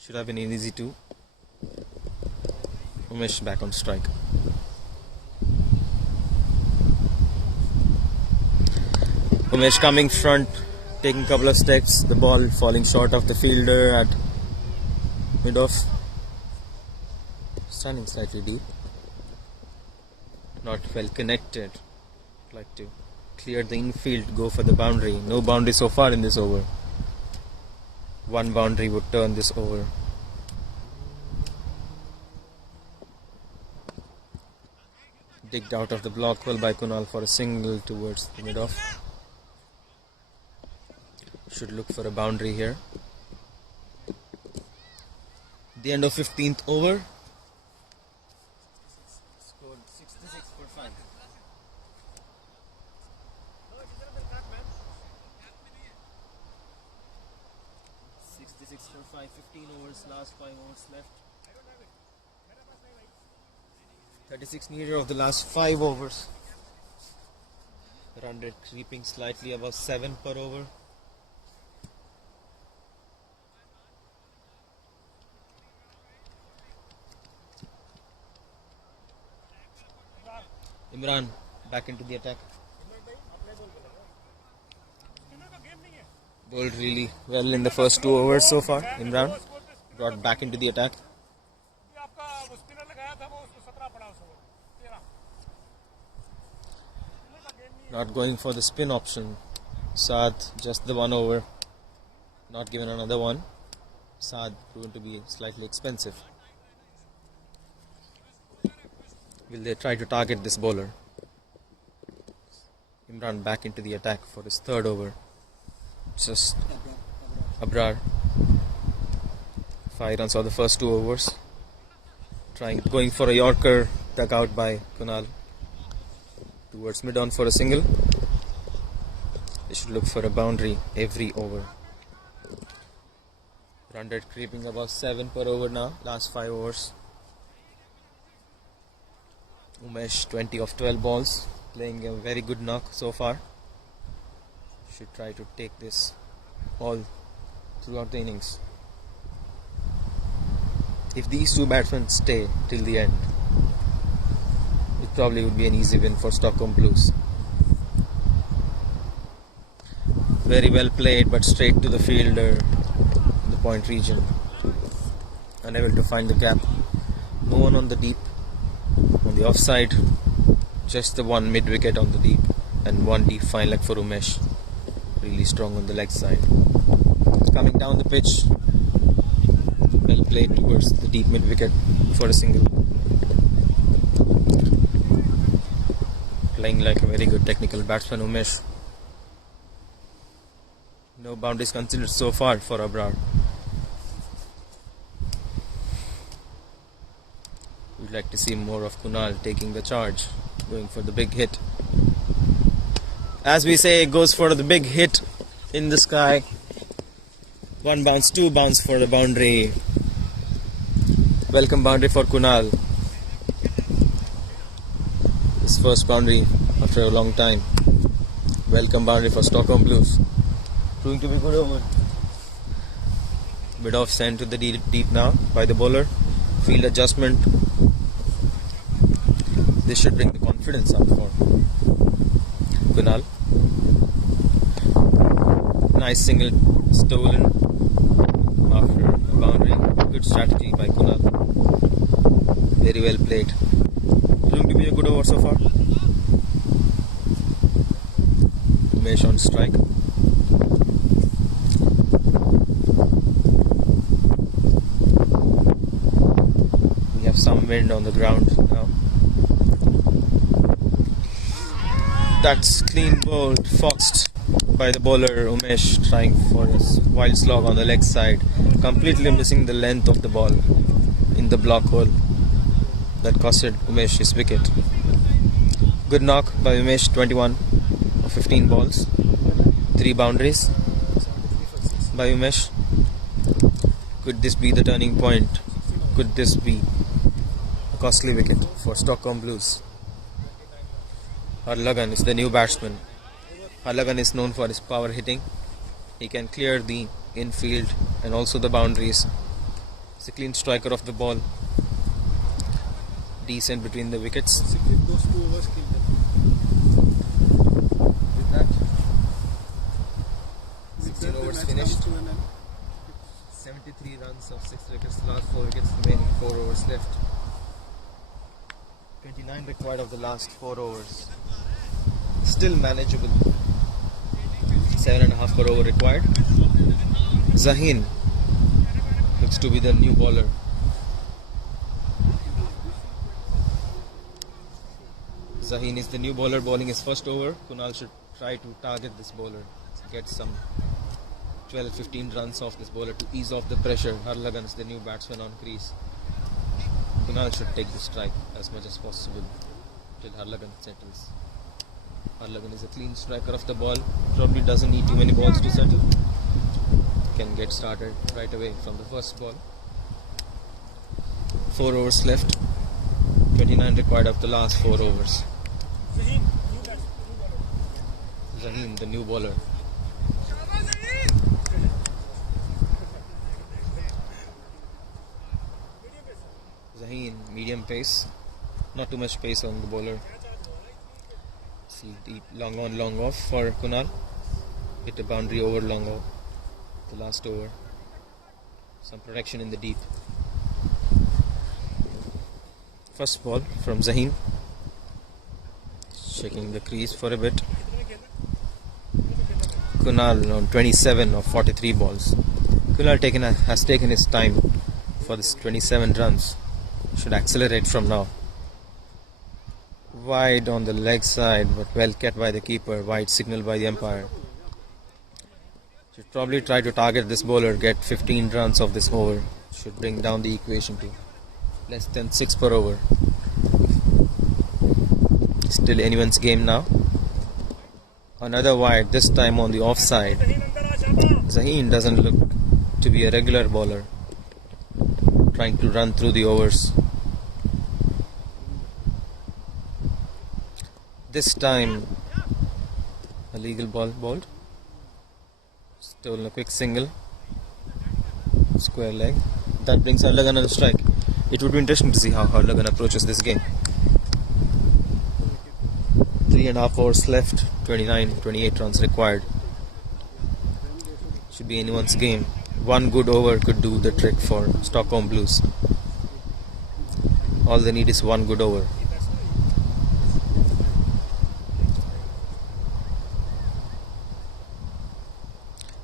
Should have been an easy 2. Umesh back on strike. Umesh coming front, taking a couple of steps. The ball falling short of the fielder at mid-off. Standing slightly deep. Not well connected. Like to clear the infield, go for the boundary. No boundary so far in this over. One boundary would turn this over. Digged out of the block well by Kunal for a single towards the mid-off. Should look for a boundary here. The end of 15th over. Scored 66 for 5. For 5, 15 overs, last 5 overs left. 36 needed of the last 5 overs. Run rate creeping slightly above 7 per over. Imran back into the attack. Bowled really well in the first 2 overs so far. Imran brought back into the attack. Not going for the spin option. Saad just the 1 over. Not given another one. Saad proven to be slightly expensive. Will they try to target this bowler? Imran back into the attack for his 3rd over. Just Abrar. 5 runs for the first 2 overs. Going for a Yorker, dug out by Kunal. Towards mid-on for a single. They should look for a boundary every over. Run rate creeping above 7 per over now. Last 5 overs. Umesh 20 of 12 balls. Playing a very good knock so far. Should try to take this all throughout the innings. If these 2 batsmen stay till the end, it probably would be an easy win for Stockholm Blues. Very well played, but straight to the fielder in the point region. Unable to find the gap. No one on the deep. On the offside, just the 1 mid wicket on the deep and 1 deep fine leg for Umesh. Really strong on the leg side. Coming down the pitch, well played towards the deep mid wicket for a single. Playing like a very good technical batsman, Umesh. No boundaries considered so far for Abrar. We'd like to see more of Kunal taking the charge, going for the big hit. As we say, it goes for the big hit in the sky. 1 bounce, 2 bounce for the boundary. Welcome boundary for Kunal. His first boundary after a long time. Welcome boundary for Stockholm Blues. Proving to be good over. Bit off sent to the deep now by the bowler. Field adjustment. This should bring the confidence up for Kunal. Nice single stolen after a boundary. Good strategy by Kunal. Very well played. Looking to be a good over so far. Umesh on strike. We have some wind on the ground now. That's clean bowled, foxed by the bowler Umesh, trying for his wild slog on the leg side, completely missing the length of the ball in the block hole. That costed Umesh his wicket. Good knock by Umesh, 21 of 15 balls, 3 boundaries by Umesh. Could this be the turning point? Could this be a costly wicket for Stockholm Blues? Harlagan is the new batsman. Harlagan is known for his power hitting. He can clear the infield and also the boundaries. He's a clean striker of the ball. Decent between the wickets. Those 2 overs killed them. With that, With 16 that, the overs match finished. comes to an end. 73 runs of 6 wickets, last 4 wickets, remaining 4 overs left. 29 required of the last 4 overs. Still manageable. 7.5 per over required. Zahin looks to be the new bowler. Zaheen is the new bowler bowling his first over. Kunal should try to target this bowler, get some 12-15 runs off this bowler to ease off the pressure. Harlagan is the new batsman on crease. Kunal should take the strike as much as possible till Harlagan settles. Harlagan is a clean striker of the ball, probably doesn't need too many balls to settle. Can get started right away from the first ball. 4 overs left, 29 required of the last 4 overs. Zaheen, the new bowler. Zaheen, medium pace, not too much pace on the bowler. See, deep, long on, long off for Kunal. Hit a boundary over long off. The last over. Some protection in the deep. First ball from Zaheen. Checking the crease for a bit. Kunal on 27 of 43 balls. Kunal has taken his time for this 27 runs. Should accelerate from now. Wide on the leg side, but well kept by the keeper. Wide signal by the umpire. Should probably try to target this bowler, get 15 runs of this over. Should bring down the equation to less than 6 per over. Still anyone's game now. Another wide, this time on the offside. Zaheen doesn't look to be a regular bowler, trying to run through the overs. This time a legal ball bowled. Stolen a quick single. Square leg. That brings Harlagan on the strike. It would be interesting to see how Harlagan approaches this game. 3.5 overs left, 29-28 runs required. Should be anyone's game. One good over could do the trick for Stockholm Blues. All they need is one good over.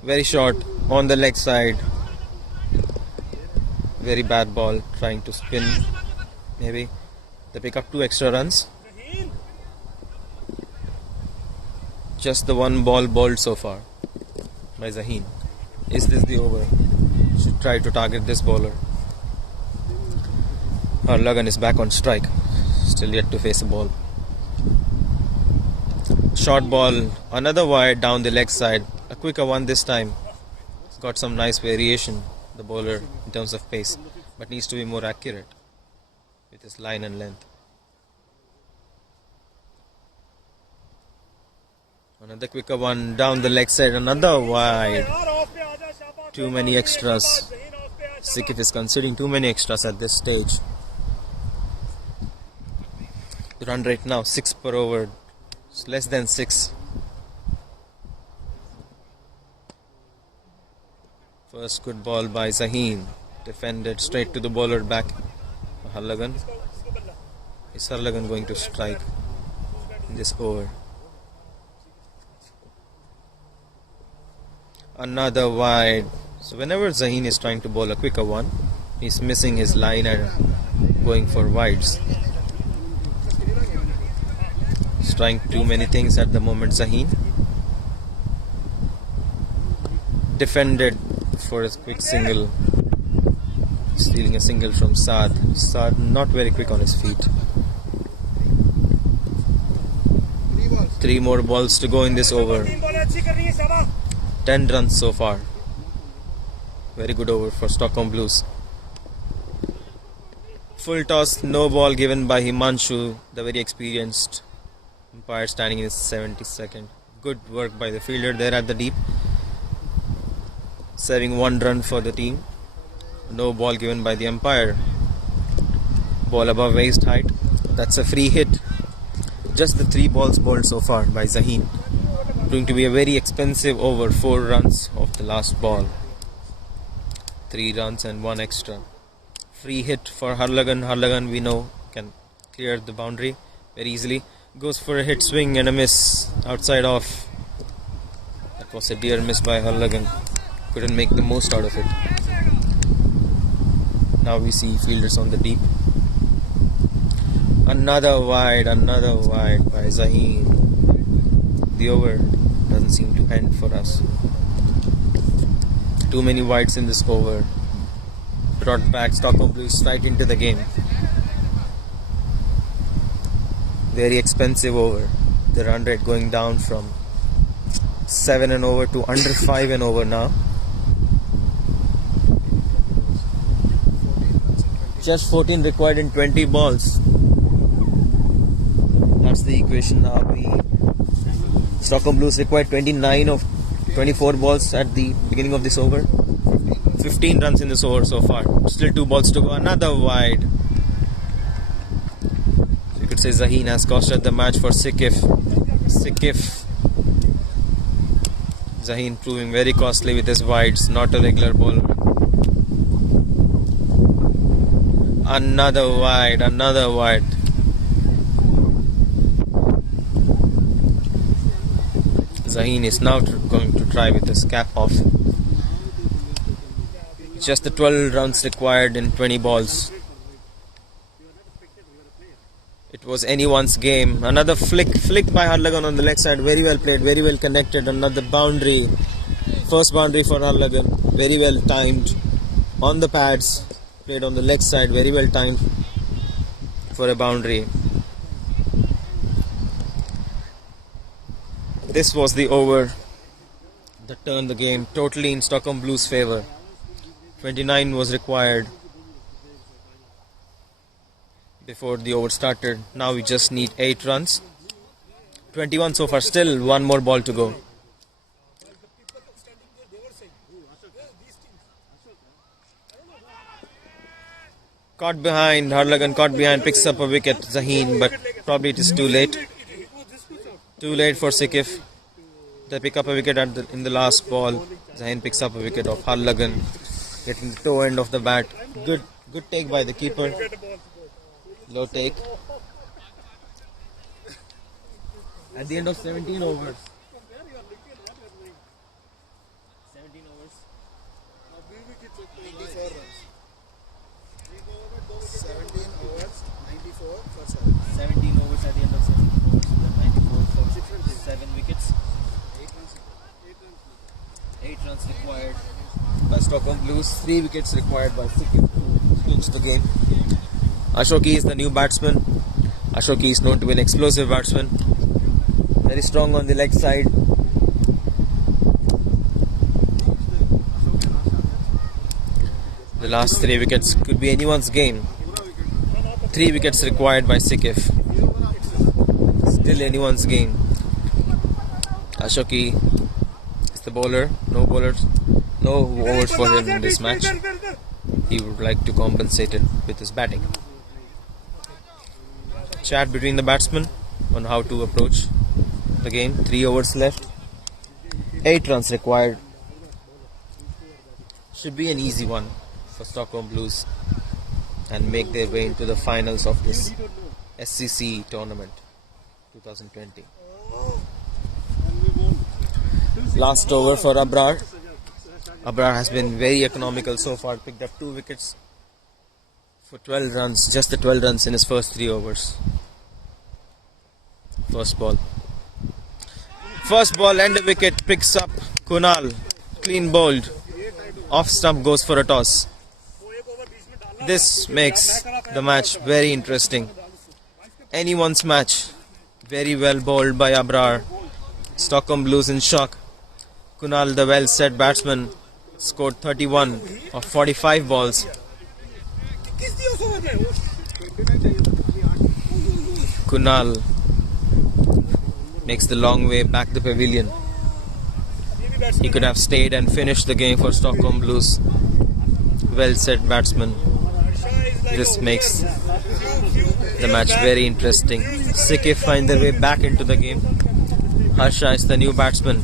Very short on the leg side. Very bad ball, trying to spin. Maybe they pick up 2 extra runs. Just the one ball bowled so far by Zaheen. Is this the over? Should try to target this bowler. Harlagan is back on strike. Still yet to face a ball. Short ball, another wide down the leg side. A quicker one this time. It's got some nice variation, the bowler, in terms of pace, but needs to be more accurate with his line and length. Another quicker one down the leg side, another wide. Too many extras. Sikif is considering too many extras at this stage. The run rate now 6 per over. It's less than 6. First good ball by Zaheen. Defended straight to the bowler back. Harlagan. Is Harlagan going to strike in this over? Another wide. So whenever Zaheen is trying to bowl a quicker one, he's missing his line and going for wides. He's trying too many things at the moment, Zaheen. Defended for a quick single. Stealing a single from Saad. Saad not very quick on his feet. 3 more balls to go in this over. 10 runs so far. Very good over for Stockholm Blues. Full toss, no ball given by Himanshu, the very experienced umpire, standing in his 72nd. Good work by the fielder there at the deep. Serving 1 run for the team. No ball given by the umpire. Ball above waist height. That's a free hit. Just the 3 balls bowled so far by Zaheen. Going to be a very expensive over. 4 runs of the last ball. 3 runs and 1 extra. Free hit for Harlagan. Harlagan, we know, can clear the boundary very easily. Goes for a hit swing and a miss. Outside off. That was a dear miss by Harlagan. Couldn't make the most out of it. Now we see fielders on the deep. Another wide by Zaheen. The over doesn't seem to end for us. Too many wides in this over. Brought back Stockholm Blues right into the game. Very expensive over. The run rate going down from 7 and over to under 5 and over now. Just 14 required in 20 balls. That's the equation now. The Stockholm Blues required 29 of 24 balls at the beginning of this over. 15 runs in this over so far. Still 2 balls to go. Another wide. So you could say Zaheen has costed the match for Sikif. Zaheen proving very costly with his wides. Not a regular bowler. Another wide. Zaheen is now going to try with his cap off. Just the 12 runs required in 20 balls. It was anyone's game. Another flick by Harlagan on the leg side. Very well played, very well connected. Another boundary. First boundary for Harlagan. Very well timed. On the pads. Played on the leg side. Very well timed for a boundary. This was the over that turned the game totally in Stockholm Blues' favour. 29 was required before the over started. Now we just need 8 runs. 21 so far, still 1 more ball to go. Caught behind, Harlagan caught behind, picks up a wicket, Zaheen, but probably it is too late. Too late for Sikif. They pick up a wicket in the last ball. Zaheen picks up a wicket of Harlagan, getting the toe end of the bat. Good take by the keeper. Low take. At the end of 17 overs. 17 overs. 17 overs, 94 for 17 overs at the end of 17 overs. 94 for 7 wickets. 8 runs required by Stockholm Blues. 3 wickets required by Sikkim to clinch the game. Ashoki is the new batsman. Ashoki is known to be an explosive batsman. Very strong on the leg side. The last 3 wickets could be anyone's game. 3 wickets required by Sikif. Still anyone's game. Ashoki is the bowler. No overs for him in this match. He would like to compensate it with his batting. Chat between the batsmen on how to approach the game. 3 overs left. 8 runs required. Should be an easy one for Stockholm Blues and make their way into the finals of this SCC Tournament 2020. Last over for Abrar. Abrar has been very economical so far. Picked up 2 wickets for 12 runs. Just the 12 runs in his first 3 overs. First ball and a wicket. Picks up Kunal. Clean bowled. Off stump goes for a toss. This makes the match very interesting. Anyone's match. Very well bowled by Abrar. Stockholm Blues in shock. Kunal, the well set batsman, scored 31 of 45 balls. Kunal makes the long way back the pavilion. He could have stayed and finished the game for Stockholm Blues. Well set batsman. This makes the match very interesting. Sikif find their way back into the game. Harsha is the new batsman.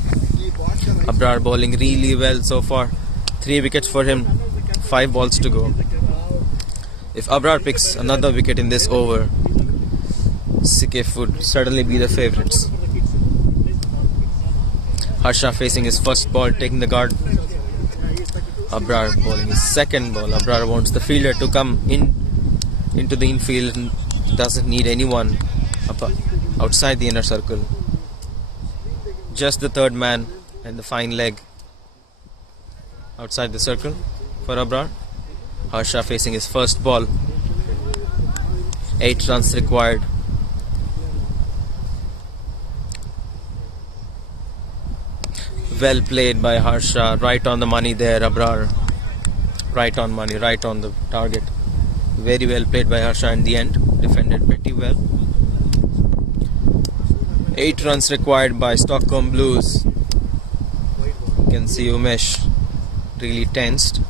Abrar bowling really well so far. 3 wickets for him. 5 balls to go. If Abrar picks another wicket in this over, Sikif would certainly be the favourites. Harsha facing his first ball, taking the guard. Abrar bowling his second ball. Abrar wants the fielder to come into the infield and doesn't need anyone outside the inner circle. Just the third man and the fine leg outside the circle for Abrar. Harsha facing his first ball. 8 runs required. Well played by Harsha. Right on the money there, Abrar. Right on money, right on the target. Very well played by Harsha in the end. Defended pretty well. 8 runs required by Stockholm Blues. You can see Umesh really tensed.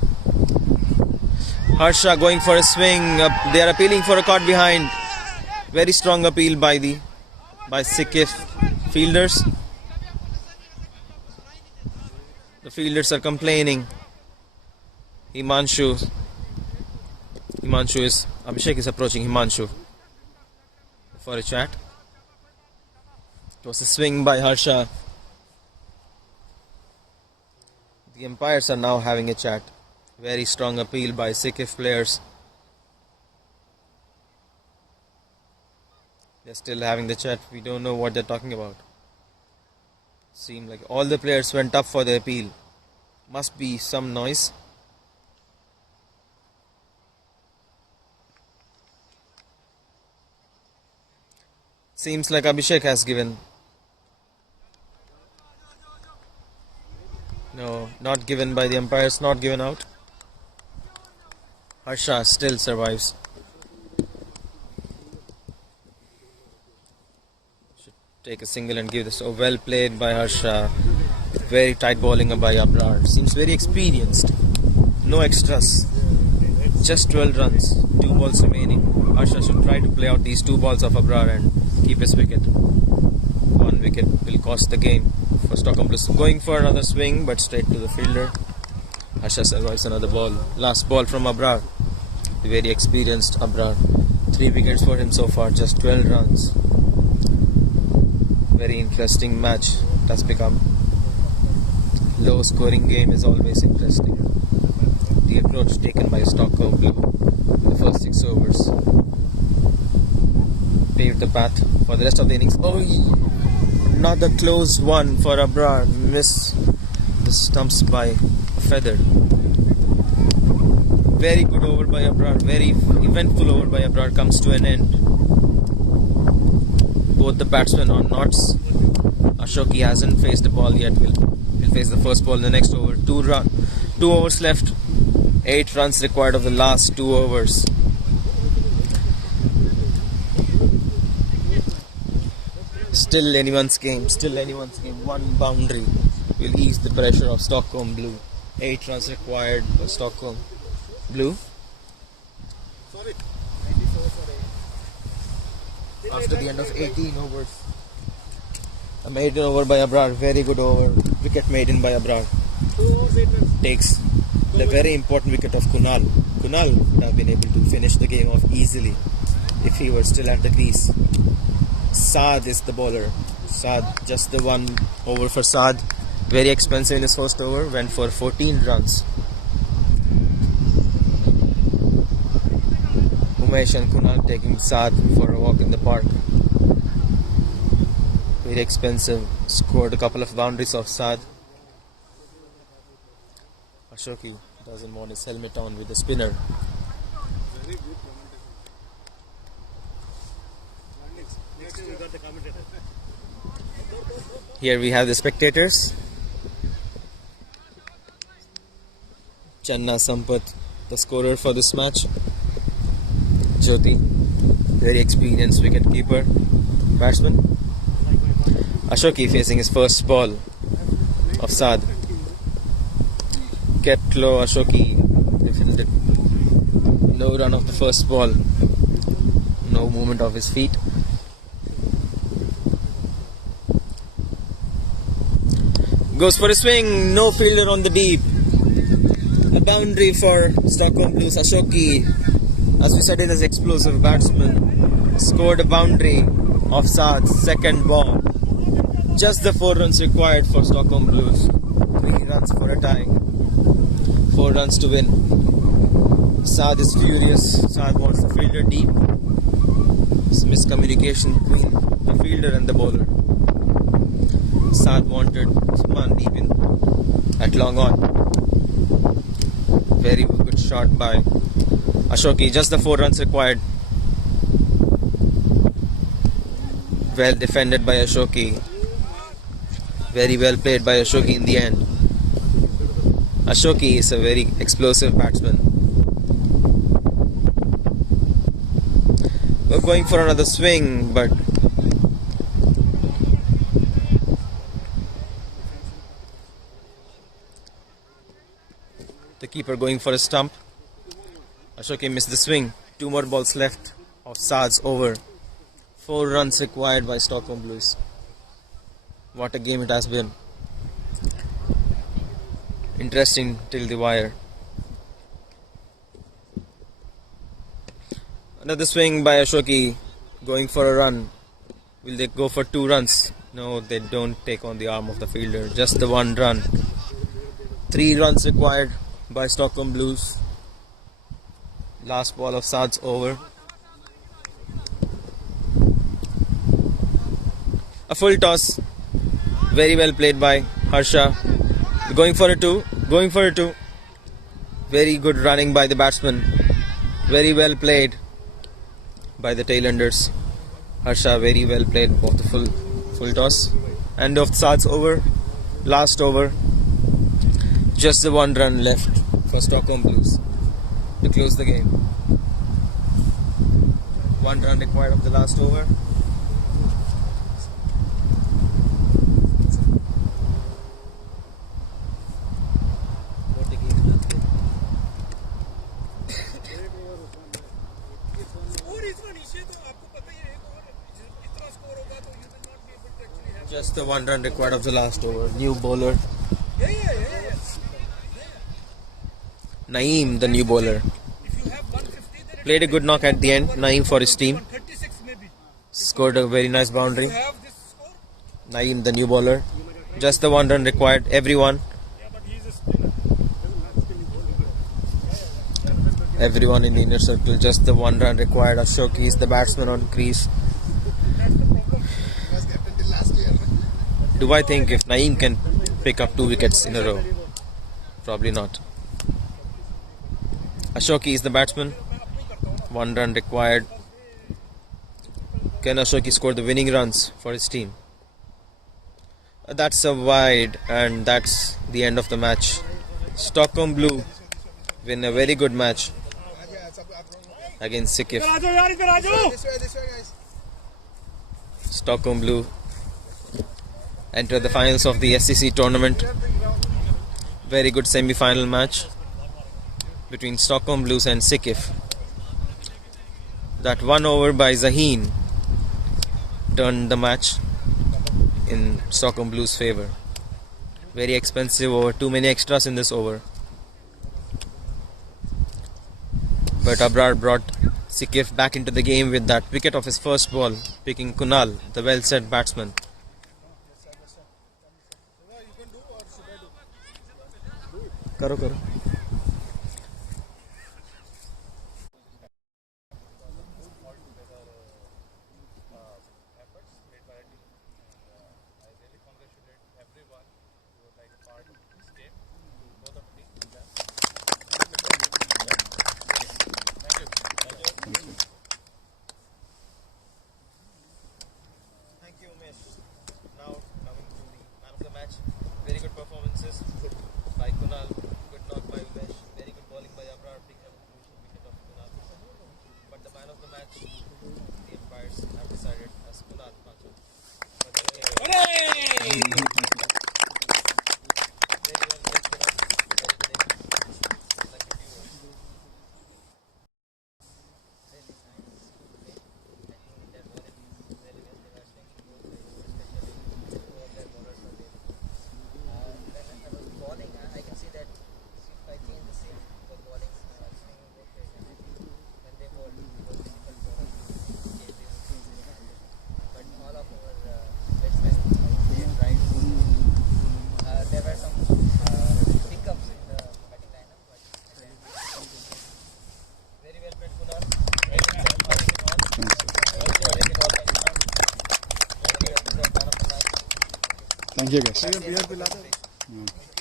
Harsha going for a swing. They are appealing for a caught behind. Very strong appeal by Sikh fielders. The fielders are complaining. Abhishek is approaching Himanshu for a chat. It was a swing by Harsha. The umpires are now having a chat. Very strong appeal by Sikh players. They're still having the chat. We don't know what they're talking about. Seemed like all the players went up for the appeal. Must be some noise. Seems like Abhishek has given. No, not given by the umpires, not given out. Harsha still survives. Should take a single and give this. Oh, well played by Harsha. Very tight bowling by Abrar. Seems very experienced. No extras. Just 12 runs. 2 balls remaining. Harsha should try to play out these 2 balls of Abrar and keep his wicket. 1 wicket will cost the game for Stockholm Blues. Going for another swing but straight to the fielder. Harsha survives another ball. Last ball from Abrar. The very experienced Abrar. 3 wickets for him so far. Just 12 runs. Very interesting match it has become. Low scoring game is always interesting. The approach taken by Stockholm Blue in the first 6 overs paved the path for the rest of the innings. Oh, another close one for Abrar. Miss the stumps by a feather. Very good over by Abrar. Very eventful over by Abrar comes to an end. Both the batsmen on knots. Ashoki hasn't faced the ball yet. Will face the first ball in the next over. 2 overs left. 8 runs required of the last 2 overs. Still anyone's game. One boundary will ease the pressure of Stockholm Blue. 8 runs required for Stockholm Blue. After the end of 18 overs. A maiden over by Abrar. Very good over. Wicket maiden by Abrar. Takes the very important wicket of Kunal. Kunal would have been able to finish the game off easily if he were still at the crease. Saad is the bowler. Saad, just the 1 over for Saad. Very expensive in his first over. Went for 14 runs. Umesh and Kunal taking Saad for a walk in the park. Very expensive. Scored a couple of boundaries of Saad. Ashoki doesn't want his helmet on with the spinner. Here we have the spectators. Channa Sampath, the scorer for this match. Jyoti, very experienced wicket-keeper, batsman. Ashoki facing his first ball of Saad. Kept low, Ashoki fielded. No run of the first ball. No movement of his feet. Goes for a swing. No fielder on the deep. A boundary for Stockholm Blues. Ashoki, as we said, is an explosive batsman. Scored a boundary of Saad's second ball. Just the 4 runs required for Stockholm Blues. 3 runs for a tie. 4 runs to win. Saad is furious. Saad wants the fielder deep. It's miscommunication between the fielder and the bowler. Saad wanted Usman deep in at long on. Very good shot by Ashoki. Just the 4 runs required. Well defended by Ashoki. Very well played by Ashoki in the end. Ashoki is a very explosive batsman. We're going for another swing, but the keeper going for a stump. Ashoki missed the swing. 2 more balls left of Saad's over. 4 runs required by Stockholm Blues. What a game it has been. Interesting till the wire. Another swing by Ashoki, going for a run. Will they go for 2 runs? No, they don't take on the arm of the fielder. Just the 1 run. 3 runs required by Stockholm Blues. Last ball of Saad's over. A full toss. Very well played by Harsha. Going for a 2. Going for a 2. Very good running by the batsman. Very well played by the tailenders. Harsha very well played both the full toss. End of Saad's over. Last over. Just the 1 run left for Stockholm Blues to close the game. 1 run required of the last over. Just the 1 run required of the last over. New bowler. Naeem, the new bowler. Played a good knock at the end. Naeem for his team. Scored a very nice boundary. Naeem, the new bowler. Just the 1 run required. Everyone in the inner circle. Just the 1 run required. Ashoki is the batsman on crease. Do I think if Naeem can pick up 2 wickets in a row? Probably not. Ashoki is the batsman. 1 run required. Can Ashoki score the winning runs for his team? That's a wide, and that's the end of the match. Stockholm Blue win a very good match against Sikif. Stockholm Blue enter the finals of the SCC tournament. Very good semi-final match between Stockholm Blues and Sikif. That 1 over by Zaheen turned the match in Stockholm Blues' favour. Very expensive over, too many extras in this over. But Abrar brought Sikif back into the game with that wicket of his first ball, picking Kunal, the well-set batsman. Karo. Thank you, Umesh. Now coming to the man of the match. Very good performances by Kunal. Good knock by Umesh. Very good bowling by Abrar, picking up a crucial wicket of Kunal. But the man of the match, the umpires have decided as Kunal Panchal. Thank you guys.